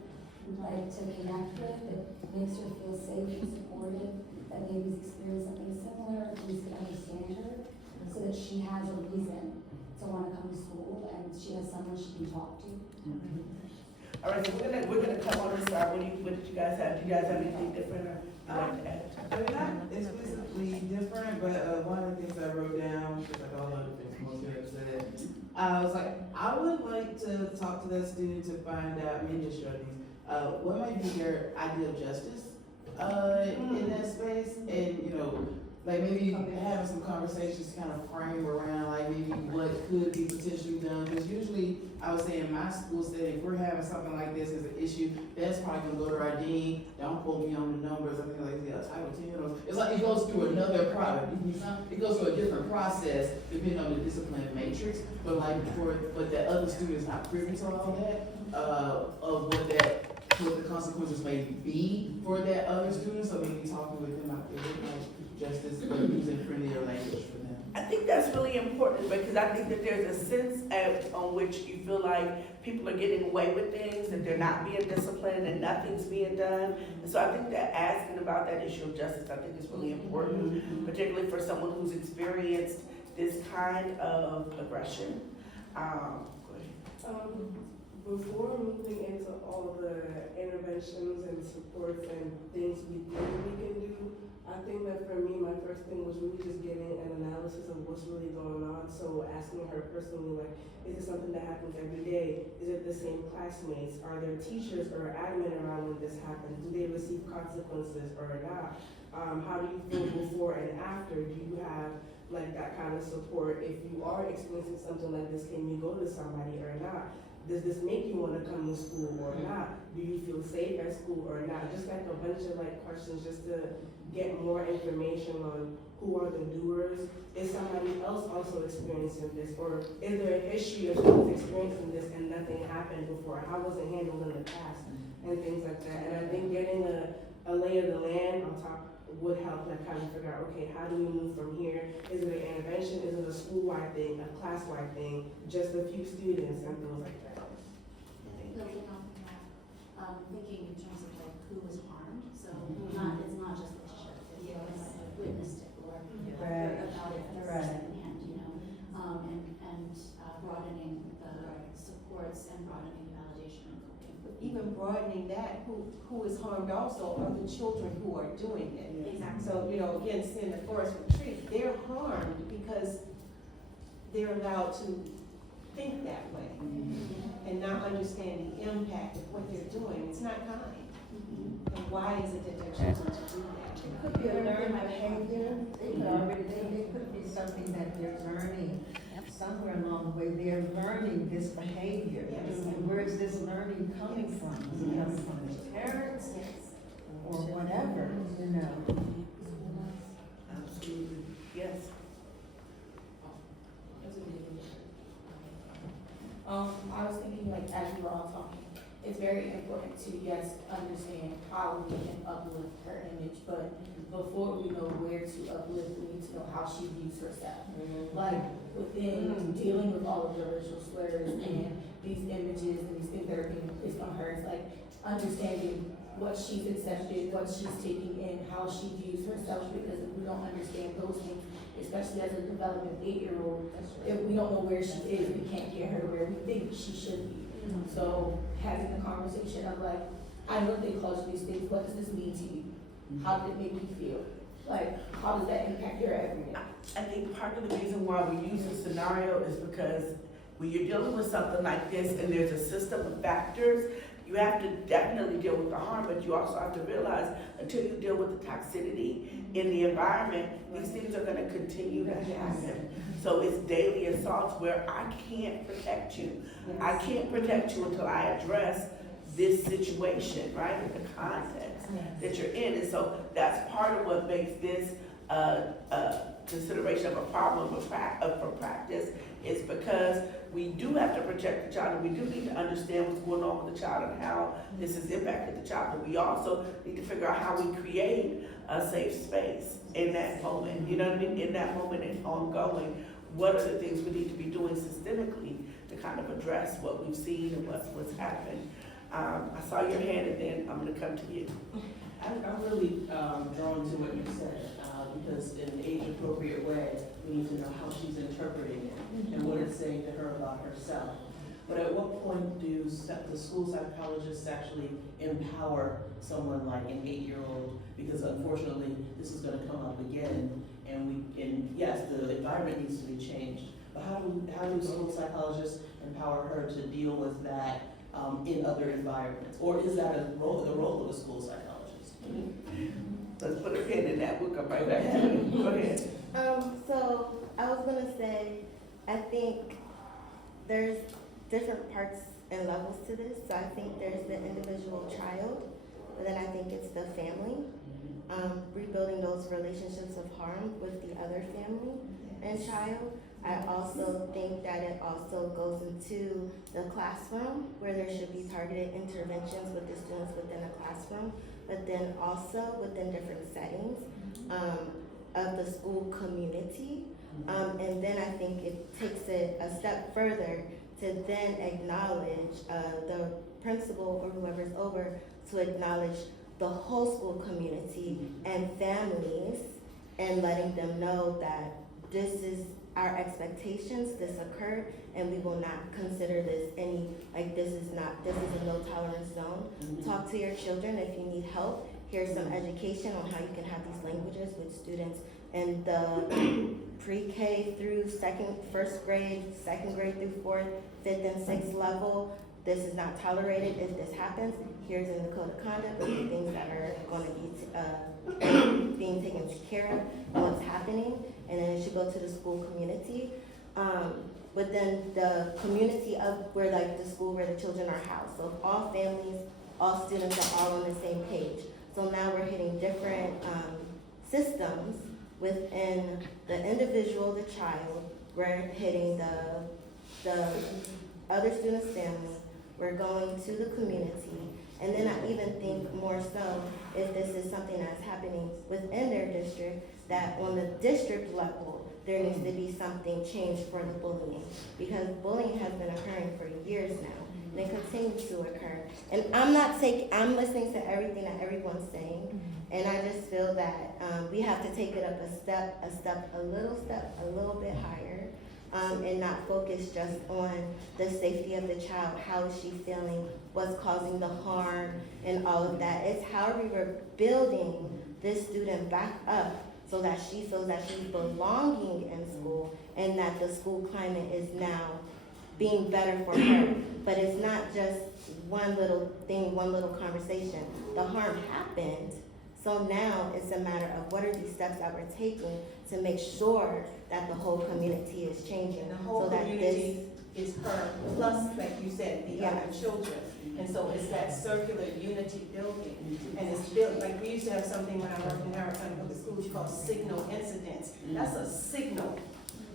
like to connect with that makes her feel safe and supported, that maybe has experienced something similar, at least can understand her, so that she has a reason to want to come to school and she has someone she can talk to. All right, so we're gonna come on this side. What did you guys have? Do you guys have anything different or you'd like to add? They're not explicitly different, but one of the things I wrote down, just like all the other things most people have said, I was like, I would like to talk to that student to find out, maybe just struggling, what might be their ideal justice in that space, and like maybe having some conversations to kind of frame around like maybe what could be potentially done. Because usually I would say in my school setting, if we're having something like this as an issue, that's probably gonna go to our dean. Don't quote me on the numbers. I think like Title 10. It's like it goes through another product. It goes through a different process depending on the discipline matrix. But like but the other students not privy to all that of what the consequences may be for that other student. So maybe talking with them out there. Justice, but using friendlier language for them. I think that's really important because I think that there's a sense on which you feel like people are getting away with things, that they're not being disciplined and nothing's being done. And so I think that asking about that issue of justice, I think is really important, particularly for someone who's experienced this kind of aggression. Go ahead. Before moving into all the interventions and supports and things we think we can do, I think that for me, my first thing was really just getting an analysis of what's really going on. So asking her personally, like, is it something that happens every day? Is it the same classmates? Are there teachers or admin around when this happens? Do they receive consequences or not? How do you feel before and after? Do you have like that kind of support? If you are experiencing something like this, can you go to somebody or not? Does this make you want to come to school or not? Do you feel safe at school or not? Just like a bunch of like questions just to get more information on who are the doers. Is somebody else also experiencing this? Or is there a history of students experiencing this and nothing happened before? How was it handled in the past? And things like that. And I think getting a lay of the land on top would help like kind of figure out, okay, how do we move from here? Is it an intervention? Is it a school-wide thing, a class-wide thing, just a few students and things like that? Building off of that, thinking in terms of like who was harmed, so it's not just the teacher, it's like witnessed it or heard about it secondhand, you know, and broadening the supports and broadening the validation and coping. Even broadening that, who is harmed also are the children who are doing it. Exactly. So, you know, again, seeing the forest for trees, they're harmed because they're allowed to think that way and not understand the impact of what they're doing. It's not kind. And why is it that they're choosing to do that? It could be a learned behavior. It could be something that they're learning somewhere along the way. They're learning this behavior. And where is this learning coming from? Is it coming from their parents? Or whatever, you know. Absolutely. Yes. I was thinking like as we were all talking, it's very important to, yes, understand how we can uplift her image, but before we know where to uplift, we need to know how she views herself. Like within dealing with all of the racial slurs and these images and these things that are being placed on her, it's like understanding what she's accepted, what she's taking in, how she views herself, because if we don't understand those things, especially as a developing 8-year-old, if we don't know where she is, we can't get her where we think she should be. So having the conversation of like, I know they called you these things, what does this mean to you? How did it make you feel? Like, how does that impact your everyday? I think part of the reason why we use this scenario is because when you're dealing with something like this and there's a system of factors, you have to definitely deal with the harm, but you also have to realize until you deal with the toxicity in the environment, these things are gonna continue to happen. So it's daily assaults where I can't protect you. I can't protect you until I address this situation, right? The context that you're in. And so that's part of what makes this consideration of a problem for practice is because we do have to protect the child and we do need to understand what's going on with the child and how this has impacted the child. But we also need to figure out how we create a safe space in that moment. You know what I mean? In that moment and ongoing, what are the things we need to be doing systemically to kind of address what we've seen and what's happened? I saw your hand and then I'm gonna come to you. I'm really drawn to what you said, because in an age-appropriate way, we need to know how she's interpreting it and what it's saying to her about herself. But at what point do the school psychologists actually empower someone like an 8-year-old? Because unfortunately, this is gonna come up again, and yes, the environment needs to be changed. But how do school psychologists empower her to deal with that in other environments? Or is that the role of a school psychologist? Let's put a pin in that, we'll come right back to you. Go ahead. So I was gonna say, I think there's different parts and levels to this. So I think there's the individual child, but then I think it's the family, rebuilding those relationships of harm with the other family and child. I also think that it also goes into the classroom where there should be targeted interventions with the students within the classroom, but then also within different settings of the school community. And then I think it takes it a step further to then acknowledge the principal or whoever's over to acknowledge the whole school community and families and letting them know that this is our expectations, this occurred, and we will not consider this any, like, this is a no tolerance zone. Talk to your children if you need help. Here's some education on how you can have these languages with students in the pre-K through first grade, second grade through fourth, fifth and sixth level. This is not tolerated. If this happens, here's in the code of conduct the things that are going to be being taken care of and what's happening. And then it should go to the school community. But then the community of where, like, the school where the children are housed. So if all families, all students are all on the same page. So now we're hitting different systems within the individual, the child. We're hitting the other student's family. We're going to the community. And then I even think more so if this is something that's happening within their district, that on the district level, there needs to be something changed for the bullying. Because bullying has been occurring for years now, and it continues to occur. And I'm listening to everything that everyone's saying, and I just feel that we have to take it up a little bit higher, and not focus just on the safety of the child, how is she feeling, what's causing the harm, and all of that. It's how we were building this student back up so that she feels that she's belonging in school and that the school climate is now being better for her. But it's not just one little thing, one little conversation. The harm happened, so now it's a matter of what are these steps that we're taking to make sure that the whole community is changing. The whole so that community is her, plus, like you said, the other children. And so it's that circular unity building. And it's built, like we used to have something when I worked in Harrison Public Schools called signal incidents. That's a signal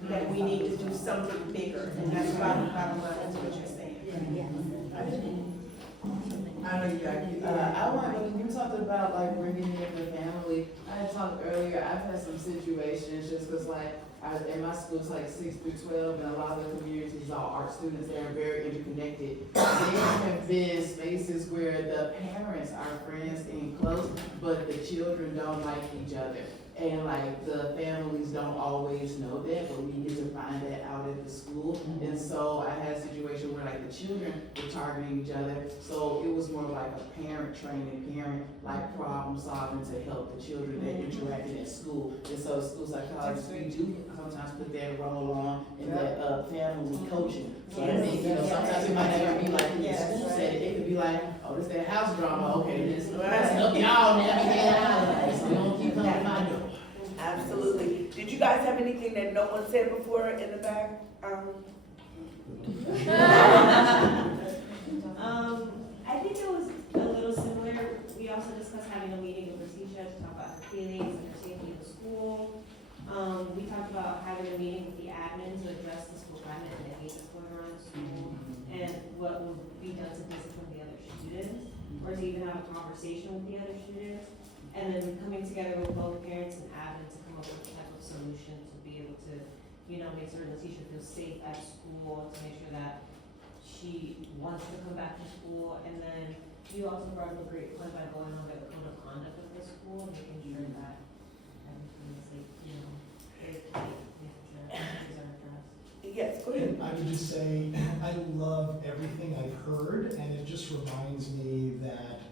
that we need to do something bigger. And that's bottom line, that's what you're saying. I know you got I want, you talked about like bringing in the family. I had talked earlier, I've had some situations just cause like, in my school it's like 6 through 12 and a lot of the communities are art students, they are very interconnected. There have been spaces where the parents are friends and close, but the children don't like each other. And like the families don't always know that, but we get to find that out at the school. And so I had a situation where like the children were targeting each other. So it was more like a parent training, like problem solving to help the children that interacted at school. And so school psychologists, we do sometimes put that role on in that family coaching. So I think, you know, sometimes it might not be like in the school setting, it could be like, oh, this that house drama, okay, this help y'all navigate out of it. So we don't keep coming to my door. Absolutely. Did you guys have anything that no one said before in the back? I think it was a little similar. We also discussed having a meeting with Leticia to talk about her feelings and her safety in the school. We talked about having a meeting with the admin to address the school climate and the hate that's going around the school and what would be done to discipline the other students or to even have a conversation with the other students. And then coming together with both parents and admin to come up with a type of solution to be able to, you know, make certain Leticia feels safe at school, to make sure that she wants to come back to school. And then you also brought up a great point by going over the code of conduct of the school, making sure that everything is like, you know, very clear, making sure issues are addressed. Yes, go ahead. I would just say, I love everything I've heard, and it just reminds me that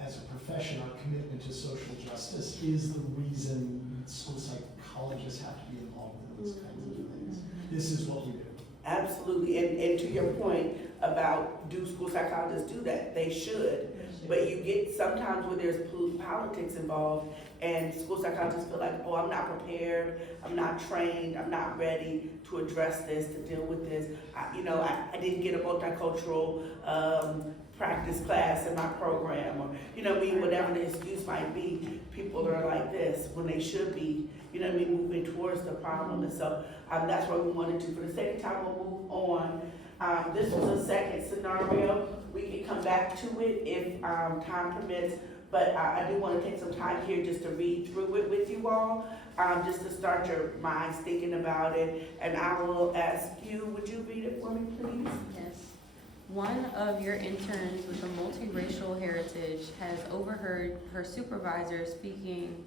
as a profession, our commitment to social justice is the reason school psychologists have to be involved in those kinds of things. This is what we do. Absolutely, and to your point about do school psychologists do that? They should, but you get sometimes where there's politics involved and school psychologists feel like, oh, I'm not prepared, I'm not trained, I'm not ready to address this, to deal with this. I didn't get a multicultural practice class in my program, or, whatever the excuse might be. People are like this when they should be, moving towards the problem. And so that's what we wanted to. For the second time, we'll move on. This was a second scenario. We can come back to it if time permits, but I do want to take some time here just to read through it with you all, just to start your minds thinking about it. And I will ask you, would you read it for me, please? Yes. One of your interns with a multiracial heritage has overheard her supervisor speaking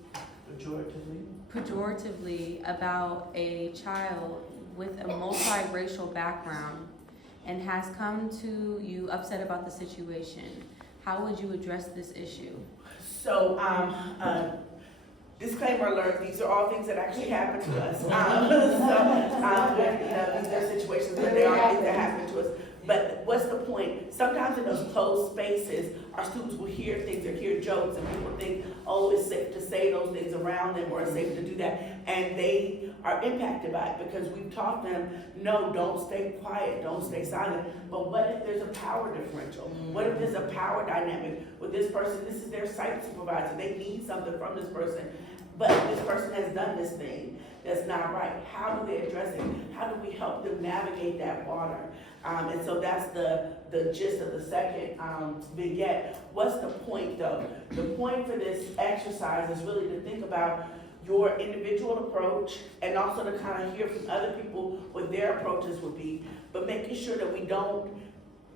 pejoratively about a child with a multiracial background and has come to you upset about the situation, how would you address this issue? So, disclaimer alert, these are all things that actually happen to us. These are situations, but they are things that happen to us. But what's the point? Sometimes in those closed spaces, our students will hear things or hear jokes, and people think, oh, it's safe to say those things around them, or it's safe to do that. And they are impacted by it because we've taught them, no, don't stay quiet, don't stay silent. But what if there's a power differential? What if there's a power dynamic with this person? This is their site supervisor. They need something from this person. But this person has done this thing that's not right. How do they address it? How do we help them navigate that water? And so that's the gist of the second vignette. What's the point though? The point for this exercise is really to think about your individual approach and also to kind of hear from other people what their approaches would be, but making sure that we don't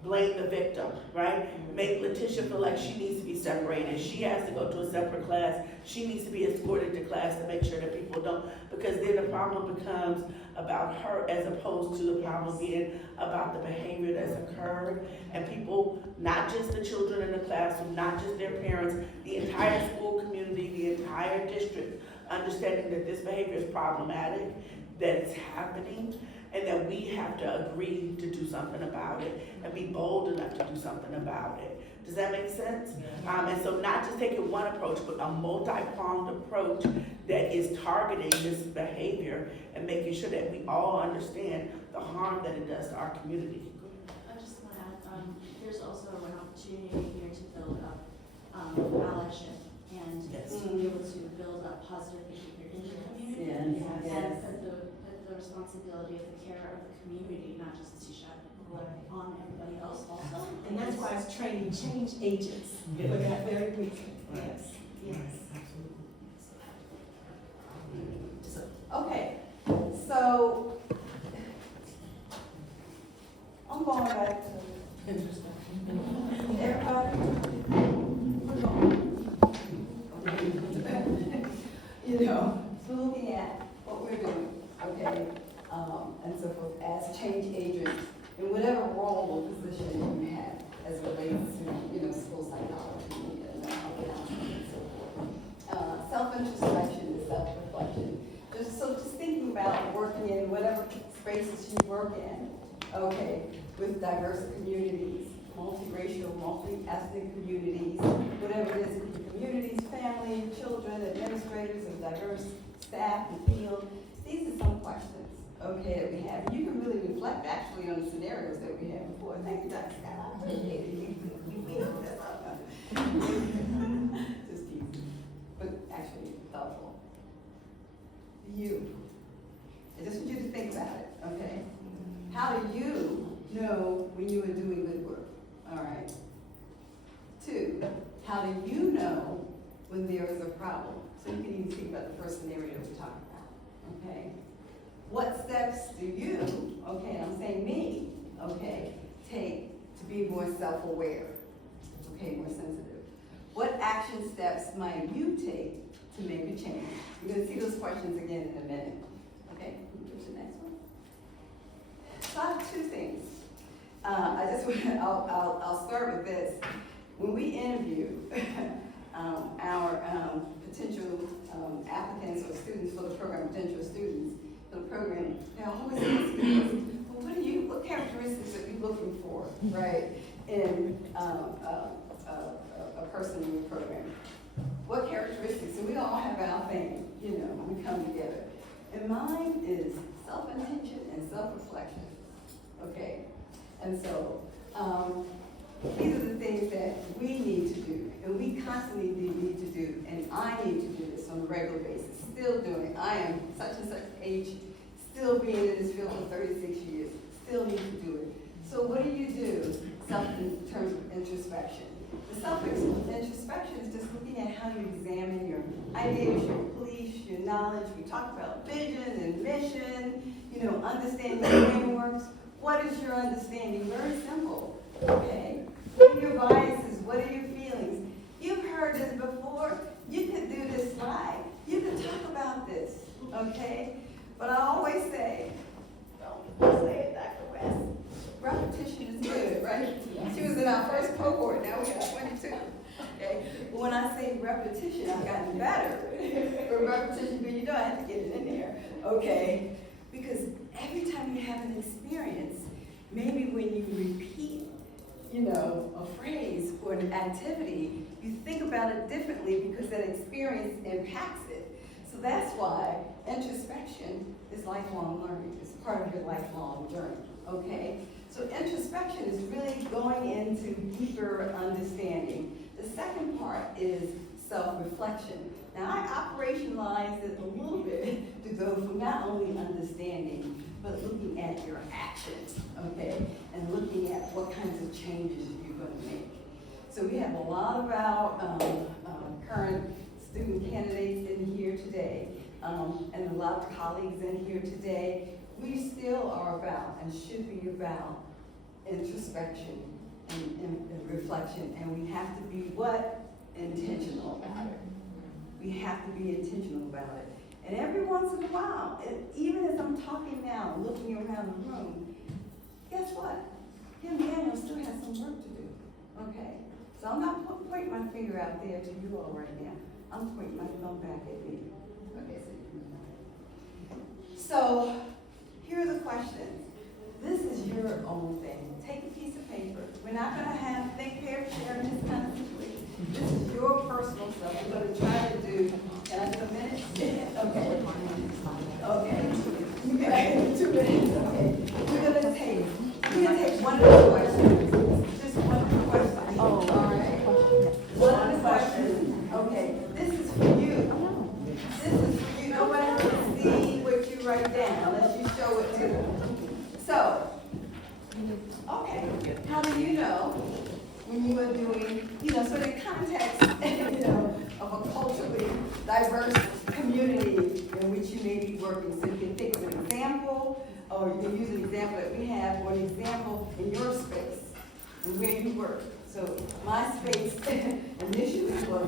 blame the victim, right? Make Letitia feel like she needs to be separated. She has to go to a separate class. She needs to be escorted to class to make sure that people don't, because then the problem becomes about her as opposed to the problem being about the behavior that's occurred. And people, not just the children in the classroom, not just their parents, the entire school community, the entire district, understanding that this behavior is problematic, that it's happening, and that we have to agree to do something about it and be bold enough to do something about it. Does that make sense? And so not just taking one approach, but a multi-pronged approach that is targeting this behavior and making sure that we all understand the harm that it does to our community. I just want to add, there's also an opportunity here to build up allyship and to be able to build up positive behavior in the community. And the responsibility of the care of the community, not just Tisha, but on everybody else also. And that's why it's training change agents for that very reason. Yes. Okay, so I'm going back to everybody. So looking at what we're doing, okay, and so forth as change agents in whatever role or position you have as it relates to, school psychology and counseling and so forth. Self-introspection is self-reflection. Just thinking about working in whatever spaces you work in, okay, with diverse communities, multiracial, multi-ethnic communities, whatever it is, communities, family, children, administrators, and diverse staff and field. These are some questions, okay, that we have. You can really reflect actually on the scenarios that we had before. Thank you, Dr. Scott. I appreciate it. You made this up. Just teasing, but actually thoughtful. You. I just want you to think about it, okay? How do you know when you are doing good work? All right. 2, how do you know when there is a problem? So you can even think about the first scenario we talked about, okay? What steps do you, okay, I'm saying me, okay, take to be more self-aware, okay, more sensitive? What action steps might you take to make a change? You're gonna see those questions again in a minute, okay? What's the next one? So I have 2 things. I'll start with this. When we interview our potential applicants or students for the program, potential students for the program, they're always asking us, well, what characteristics are you looking for, right, in a person in the program? What characteristics? And we all have our thing, when we come together. And mine is self-intention and self-reflection, okay? And so, these are the things that we need to do, and we constantly need to do, and I need to do this on a regular basis, still doing it. I am such and such age, still being in this field for 36 years, still need to do it. So what do? In terms of introspection. The self-introspection is just looking at how you examine your ideas, your beliefs, your knowledge. We talk about vision and mission, understanding frameworks. What is your understanding? Very simple, okay? What are your biases? What are your feelings? You've heard this before. You could do this slide. You can talk about this, okay? But I always say, don't say it, Dr. West. Repetition is good, right? She was in our first cohort, now we have 22. Okay? But when I say repetition, I've gotten better. For repetition, but you know I have to get it in there, okay? Because every time you have an experience, maybe when you repeat, you know, a phrase or an activity, you think about it differently because that experience impacts it. So that's why introspection is lifelong learning. It's part of your lifelong journey, okay? So introspection is really going into deeper understanding. The second part is self-reflection. Now I operationalized it a little bit to go from not only understanding, but looking at your actions, okay? And looking at what kinds of changes you're going to make. So we have a lot of our current student candidates in here today, and a lot of colleagues in here today. We still are about, and should be about, introspection and reflection, and we have to be what? Intentional about it. We have to be intentional about it. And every once in a while, even as I'm talking now, looking around the room, guess what? Kim Daniel still has some work to do, okay? So I'm not pointing my finger out there to you all right now. I'm pointing my thumb back at me. Okay, so here are the questions. This is your own thing. Take a piece of paper. We're not gonna have think, pair, share in this kind of situation. This is your personal stuff. We're gonna try to do, can I do a minute? Okay. Okay. You got 2 minutes, okay. We're gonna take one of the questions. Just one of the questions. All right. One of the questions. Okay. This is for you. This is for you. Nobody can see what you write down unless you show it to them. So, okay, how do you know when you are doing, so the context, of a culturally diverse community in which you may be working. So you can think of an example, or you can use an example that we have, or an example in your space and where you work. So my space initially was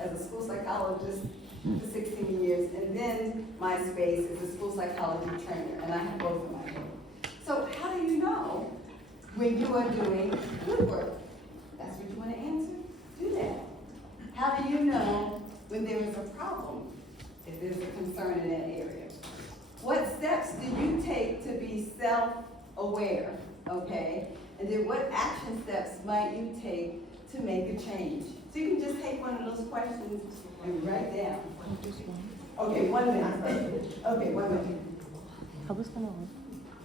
as a school psychologist for 16 years, and then my space is a school psychology trainer, and I have both of my own. So how do you know when you are doing good work? That's what you want to answer? Do that. How do you know when there is a problem, if there's a concern in that area? What steps do you take to be self-aware, okay? And then what action steps might you take to make a change? So you can just take one of those questions and write down. Okay, 1 minute. Okay, 1 minute. I was gonna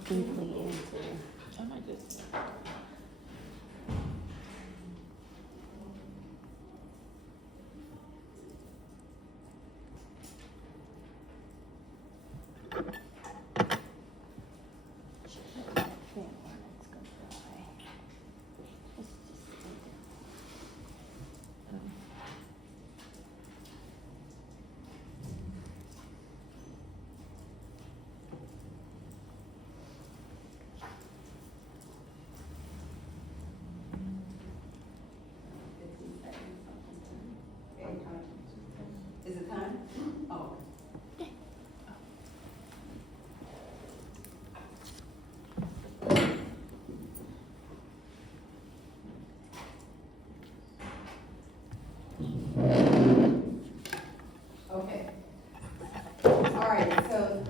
briefly answer. I might just. Is it time? Oh. Okay. All right, so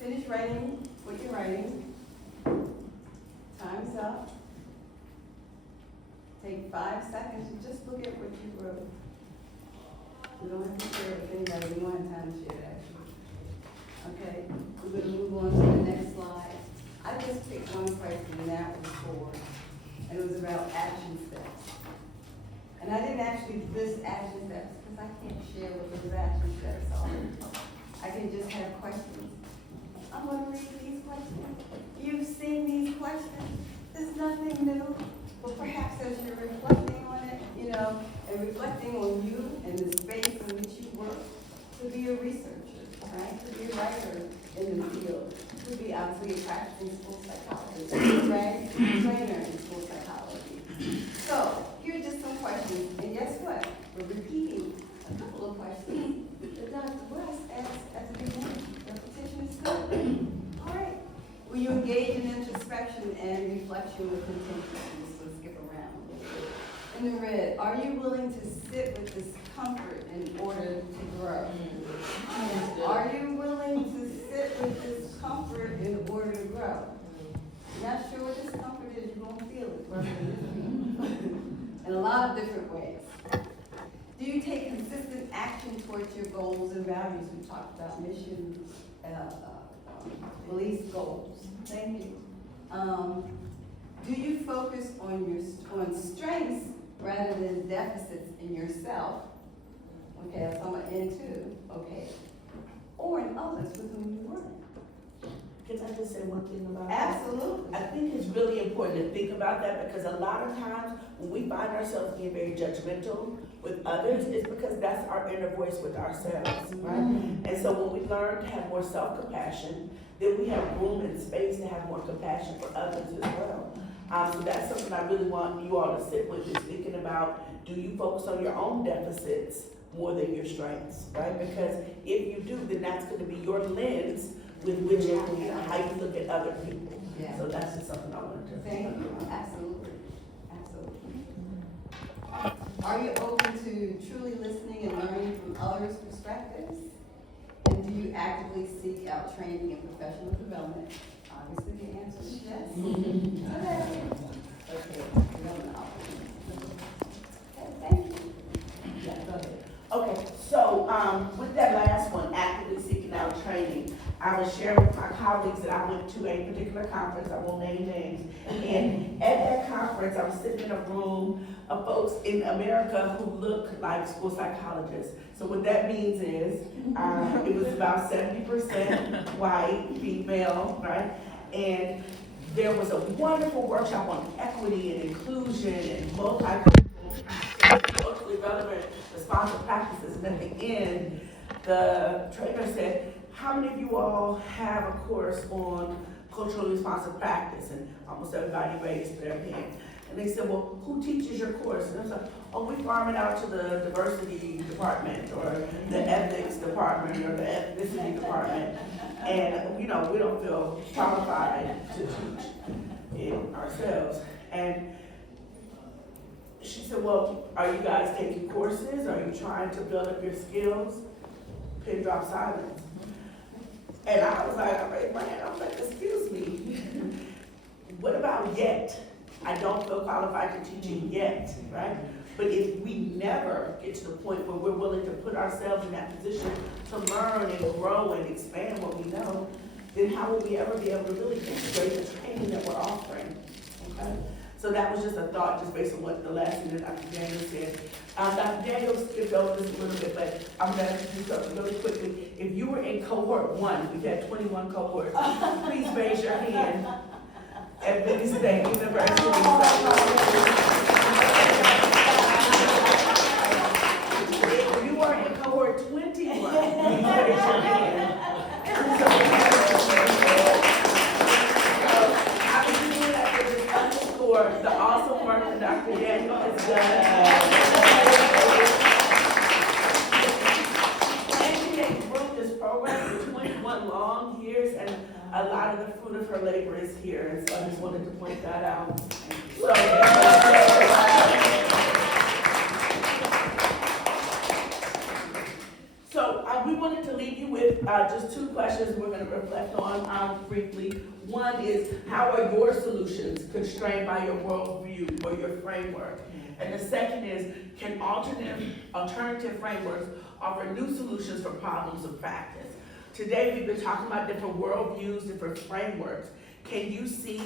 finish writing what you're writing. Time's up. Take 5 seconds and just look at what you wrote. We don't have to share it with anybody, we don't have time to share it actually. Okay, we're gonna move on to the next slide. I just picked one question and that was 4, and it was about action steps. And I didn't actually list action steps because I can't share what those action steps are. I can just have questions. I'm gonna read these questions. You've seen these questions. There's nothing new, but perhaps as you're reflecting on it, and reflecting on you and the space in which you work, to be a researcher, right? To be a writer in the field, to be obviously a practicing school psychologist, right? Trainer in school psychology. So here are just some questions, and guess what? We're repeating a couple of questions introspection and reflection with intention. So skip around. In the red, are you willing to sit with discomfort in order to grow? Are you willing to sit with discomfort in order to grow? Not sure what discomfort is, you're gonna feel it. In a lot of different ways. Do you take consistent action towards your goals and values? We talked about mission, beliefs, goals. Thank you. Do you focus on strengths rather than deficits in yourself? Okay, that's what I'm into. Okay. Or in others with whom you work. Can I just say one thing about that? Absolutely. I think it's really important to think about that because a lot of times when we find ourselves being very judgmental with others, it's because that's our inner voice with ourselves, right? And so when we learn to have more self-compassion, then we have room and space to have more compassion for others as well. So that's something I really want you all to sit with, is thinking about, do you focus on your own deficits more than your strengths, right? Because if you do, then that's going to be your lens with which how you look at other people. Yeah. So that's just something I wanted to Thank you. Absolutely. Absolutely. Are you open to truly listening and learning from others' perspectives? And do you actively seek out training and professional development? Obviously, the answer is yes. Okay. Thank you. Yeah, go ahead. Okay, so with that last one, actively seeking out training, I was sharing with my colleagues that I went to a particular conference, I won't name names, and at that conference, I was sitting in a room of folks in America who look like school psychologists. So what that means is, it was about 70% white, female, right? And there was a wonderful workshop on equity and inclusion and socially relevant responsive practices. And at the end, the trainer said, how many of you all have a course on culturally responsive practice? And almost everybody raised their hand. And they said, well, who teaches your course? And I was like, oh, we farm it out to the diversity department or the ethics department or the ethnicity department. And, you know, we don't feel qualified to teach it ourselves. And she said, well, are you guys taking courses? Are you trying to build up your skills? Pin drop silence. And I was like, I raised my hand, I was like, excuse me. What about yet? I don't feel qualified to teaching yet, right? But if we never get to the point where we're willing to put ourselves in that position to learn and grow and expand what we know, then how will we ever be able to really integrate the training that we're offering, okay? So that was just a thought, just based on what the last thing that Dr. Daniel said. Dr. Daniel skipped over this a little bit, but I'm gonna do something really quickly. If you were in cohort 1, we've had 21 cohorts, please raise your hand at Benny State University. If you are in cohort 21, please raise your hand. For the awesome work that Dr. Daniel has done. And she has grown this program for 21 long years, and a lot of the fruit of her labor is here, and so I just wanted to point that out. So we wanted to leave you with just 2 questions we're going to reflect on briefly. One is, how are your solutions constrained by your worldview or your framework? And the second is, can alternative frameworks offer new solutions for problems of practice? Today we've been talking about different worldviews, different frameworks. Can you see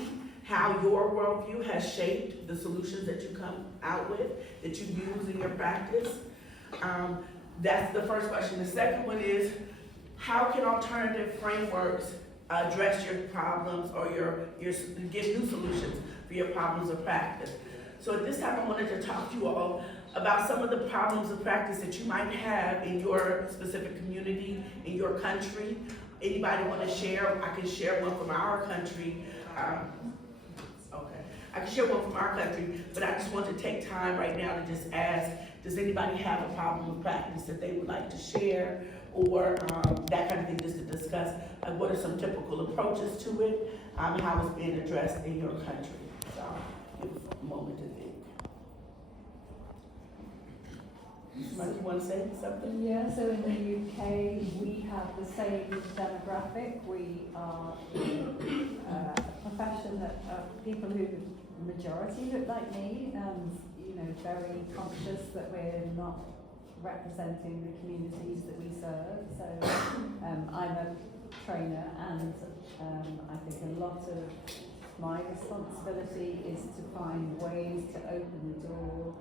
how your worldview has shaped the solutions that you come out with, that you use in your practice? That's the first question. The second one is, how can alternative frameworks address your problems or give new solutions for your problems of practice? So at this time, I wanted to talk to you all about some of the problems of practice that you might have in your specific community, in your country. Anybody want to share? I can share one from our country. I can share one from our country, but I just want to take time right now to just ask, does anybody have a problem with practice that they would like to share or that kind of thing, just to discuss what are some typical approaches to it, how it's being addressed in your country. So give a moment to think. Somebody want to say something? Yeah, so in the UK, we have the same demographic. We are a profession that people who majority look like me, and very conscious that we're not representing the communities that we serve. So I'm a trainer, and I think a lot of my responsibility is to find ways to open the door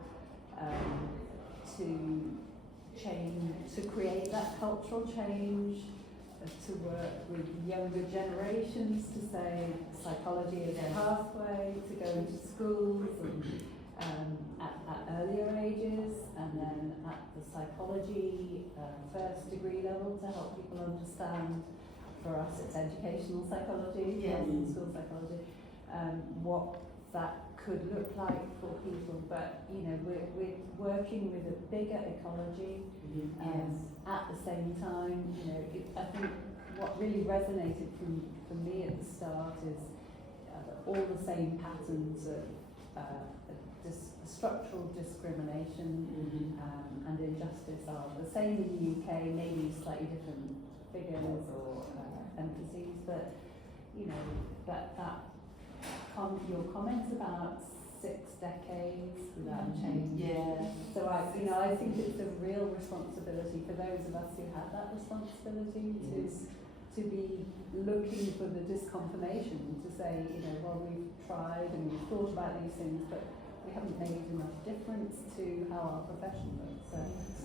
to change, to create that cultural change, to work with younger generations to say psychology is a pathway to go into schools and at earlier ages, and then at the psychology first degree level to help people understand. For us, it's educational psychology, rather than school psychology, what that could look like for people, but we're working with a bigger ecology, at the same time. I think what really resonated for me at the start is all the same patterns of structural discrimination and injustice are the same in the UK, maybe slightly different figures or emphases, but your comments about 6 decades without change. Yeah. So I think it's a real responsibility for those of us who have that responsibility to be looking for the disconfirmation, to say, well, we've tried and we've thought about these things, but we haven't made enough difference to how our profession looks. So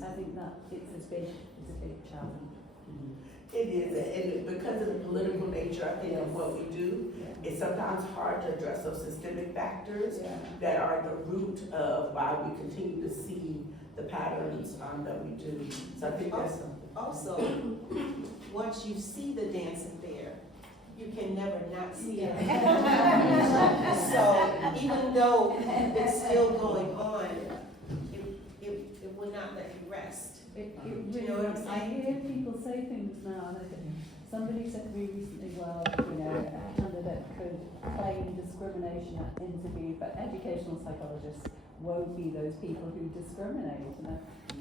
I think that it's a big challenge. It is, and because of the political nature, I think, of what we do, it's sometimes hard to address those systemic factors that are the root of why we continue to see the patterns that we do. So I think that's something. Also, once you see the dancing bear, you can never not see it. So even though it's still going on, it will not let you rest. You know what I'm saying? I hear people say things now, and somebody said to me recently, well, a candidate could claim discrimination at interview, but educational psychologists won't be those people who discriminate.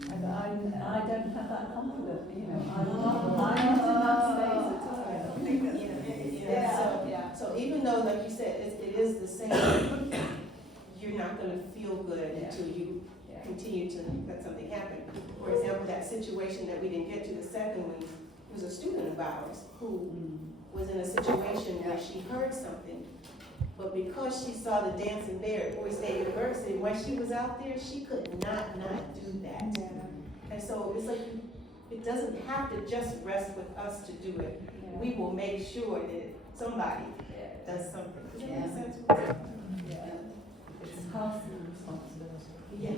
I don't have that confidence, I'm not in that space at all. So even though, like you said, it is the same, you're not going to feel good until you continue to let something happen. For example, that situation that we didn't get to, the second one, was a student of ours who was in a situation where she heard something, but because she saw the dancing bear at Boise State University, when she was out there, she could not do that. And so it's like, it doesn't have to just rest with us to do it. We will make sure that somebody does something. Does that make sense? It's personal responsibility. And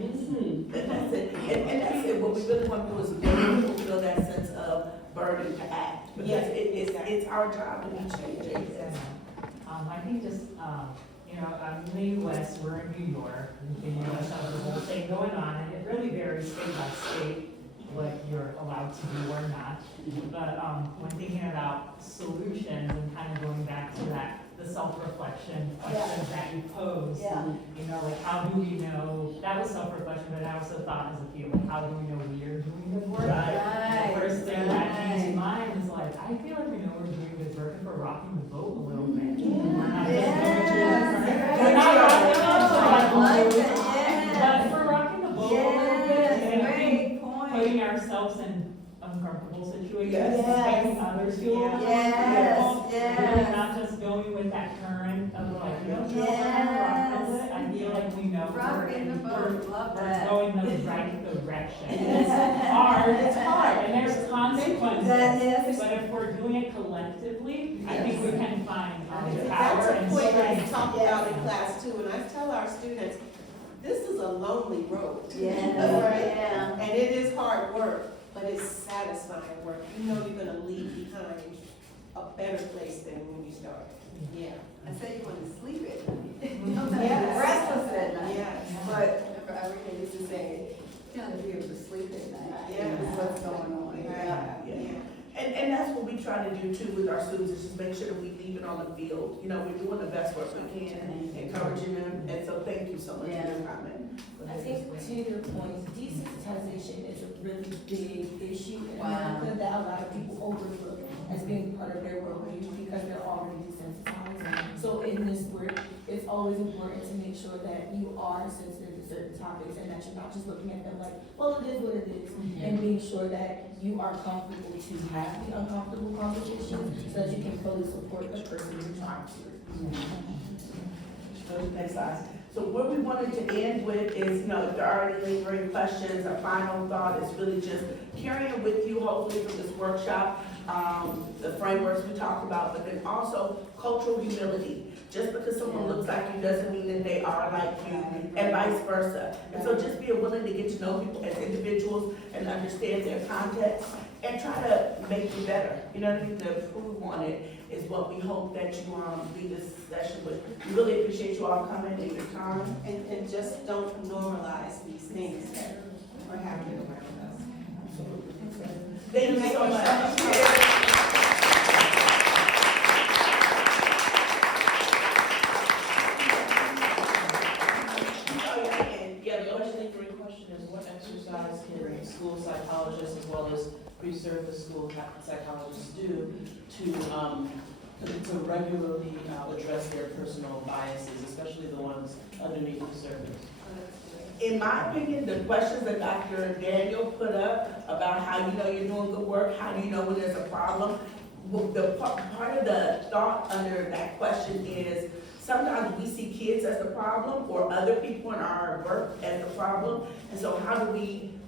that's it. And that's it. What we really want to do is really fulfill that sense of burden to act. Because it's our job to be changing. I think just, I'm in the US, we're in New York, in the US, there's a whole thing going on, and it really varies state by state what you're allowed to do or not. But when thinking about solutions and kind of going back to that, the self-reflection questions that you posed, like how do we know, that was self-reflection, but I also thought as a field, how do we know we're doing good work? Right. The first thing that came to mind was like, I feel like we know we're doing good work if we're rocking the boat a little bit. We're not rocking the boat, but if we're rocking the boat a little bit, and putting ourselves in uncomfortable situations, making others feel uncomfortable, really not just going with that current of like, we're gonna rock with it. I feel like we know we're going the right direction. It's hard, and there's consequences, but if we're doing it collectively, I think we can find power and That's a point that we strength. talk about in class too, and I tell our students, this is a lonely road. Yeah. And it is hard work, but it's satisfying work. You know you're gonna leave behind a better place than when you started. Yeah. I said you want to sleep at night. Yes. Restless at night. Yes. But I remember used to say, you gotta be able to sleep at night. Yeah. What's going on? Yeah. And that's what we try to do too with our students, is just make sure that we leave it on the field. You know, we're doing the best work we can, encouraging them, and so thank you so much for your comment. I think to your point, desensitization is a really big issue in America that a lot of people overlook as being part of their worldview because they're already desensitized. So in this work, it's always important to make sure that you are sensitive to certain topics and that you're not just looking at them like, well, it is what it is, and being sure that you are comfortable to have the uncomfortable conversations so that you can fully support the person you're trying to. Thanks, guys. So what we wanted to end with is, you know, if there are any lingering questions, a final thought is really just carrying with you, hopefully from this workshop, the frameworks we talked about, but then also cultural humility. Just because someone looks like you doesn't mean that they are like you, and vice versa. And so just be willing to get to know people as individuals and understand their context and try to make you better. You know what I mean? To improve on it is what we hope that you leave this session with. We really appreciate you all coming and your time. And just don't normalize these things that are happening around us. Thank you so much. Exercise can school psychologists as well as pre-service school psychologists do to regularly address their personal biases, especially the ones underneath the surface? In my opinion, the questions that Dr. Daniel put up about how you know you're doing good work, how do you know when there's a problem, the part of the thought under that question is sometimes we see kids as the problem or other people in our work as the problem. And so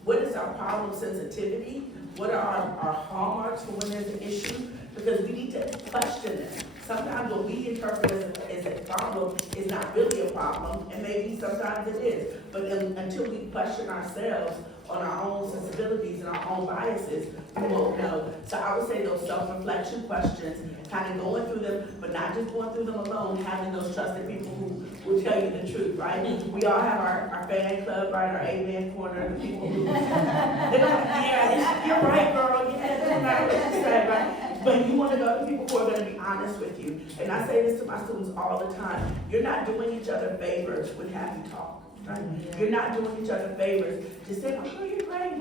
what is our problem sensitivity? What are our hallmarks for when there's an issue? Because we need to question them. Sometimes what we interpret as a problem is not really a problem, and maybe sometimes it is. But until we question ourselves on our own sensibilities and our own biases, we won't know. So I would say those self-reflection questions, kind of going through them, but not just going through them alone, having those trusted people who will tell you the truth, right? We all have our fan club, right? Our amen corner, the people who, they're like, yeah, you're right, girl, yeah, that's not what you said, right? But you want to go to people who are going to be honest with you. And I say this to my students all the time. You're not doing each other favors with happy talk, right? You're not doing each other favors. Just say, oh, you're great.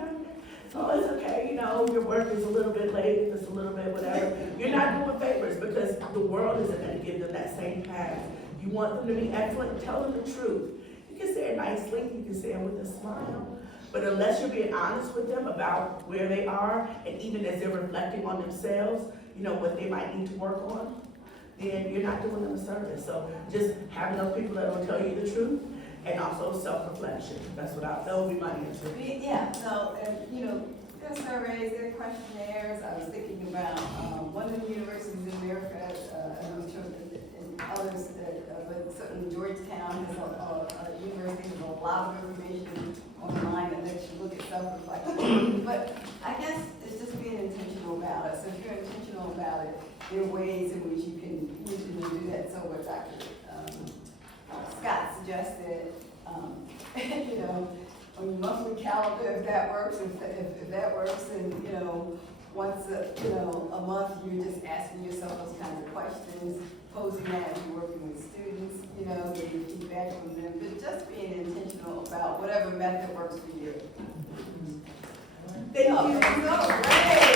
Oh, it's okay, you know, your work is a little bit late, it's a little bit whatever. You're not doing favors because the world isn't going to give them that same path. You want them to be excellent, tell them the truth. You can say it nicely, you can say it with a smile. But unless you're being honest with them about where they are, and even as they're reflecting on themselves, you know, what they might need to work on, then you're not doing them a service. So just having those people that will tell you the truth, and also self-reflection. That would be my answer. Yeah, so, you know, there are surveys, there are questionnaires. I was thinking about one of the universities in America, I'm sure and others, but certainly Georgetown has a university with a lot of information online that lets you look at self-reflection. But I guess it's just being intentional about it. So if you're intentional about it, there are ways in which you can usually do that. So what Dr. Scott suggested, you know, on your monthly calendar, if that works, if that works, and you know, once a month, you're just asking yourself those kinds of questions, posing that as you're working with students, you know, getting feedback from them, but just being intentional about whatever method works for you. Thank you. So great.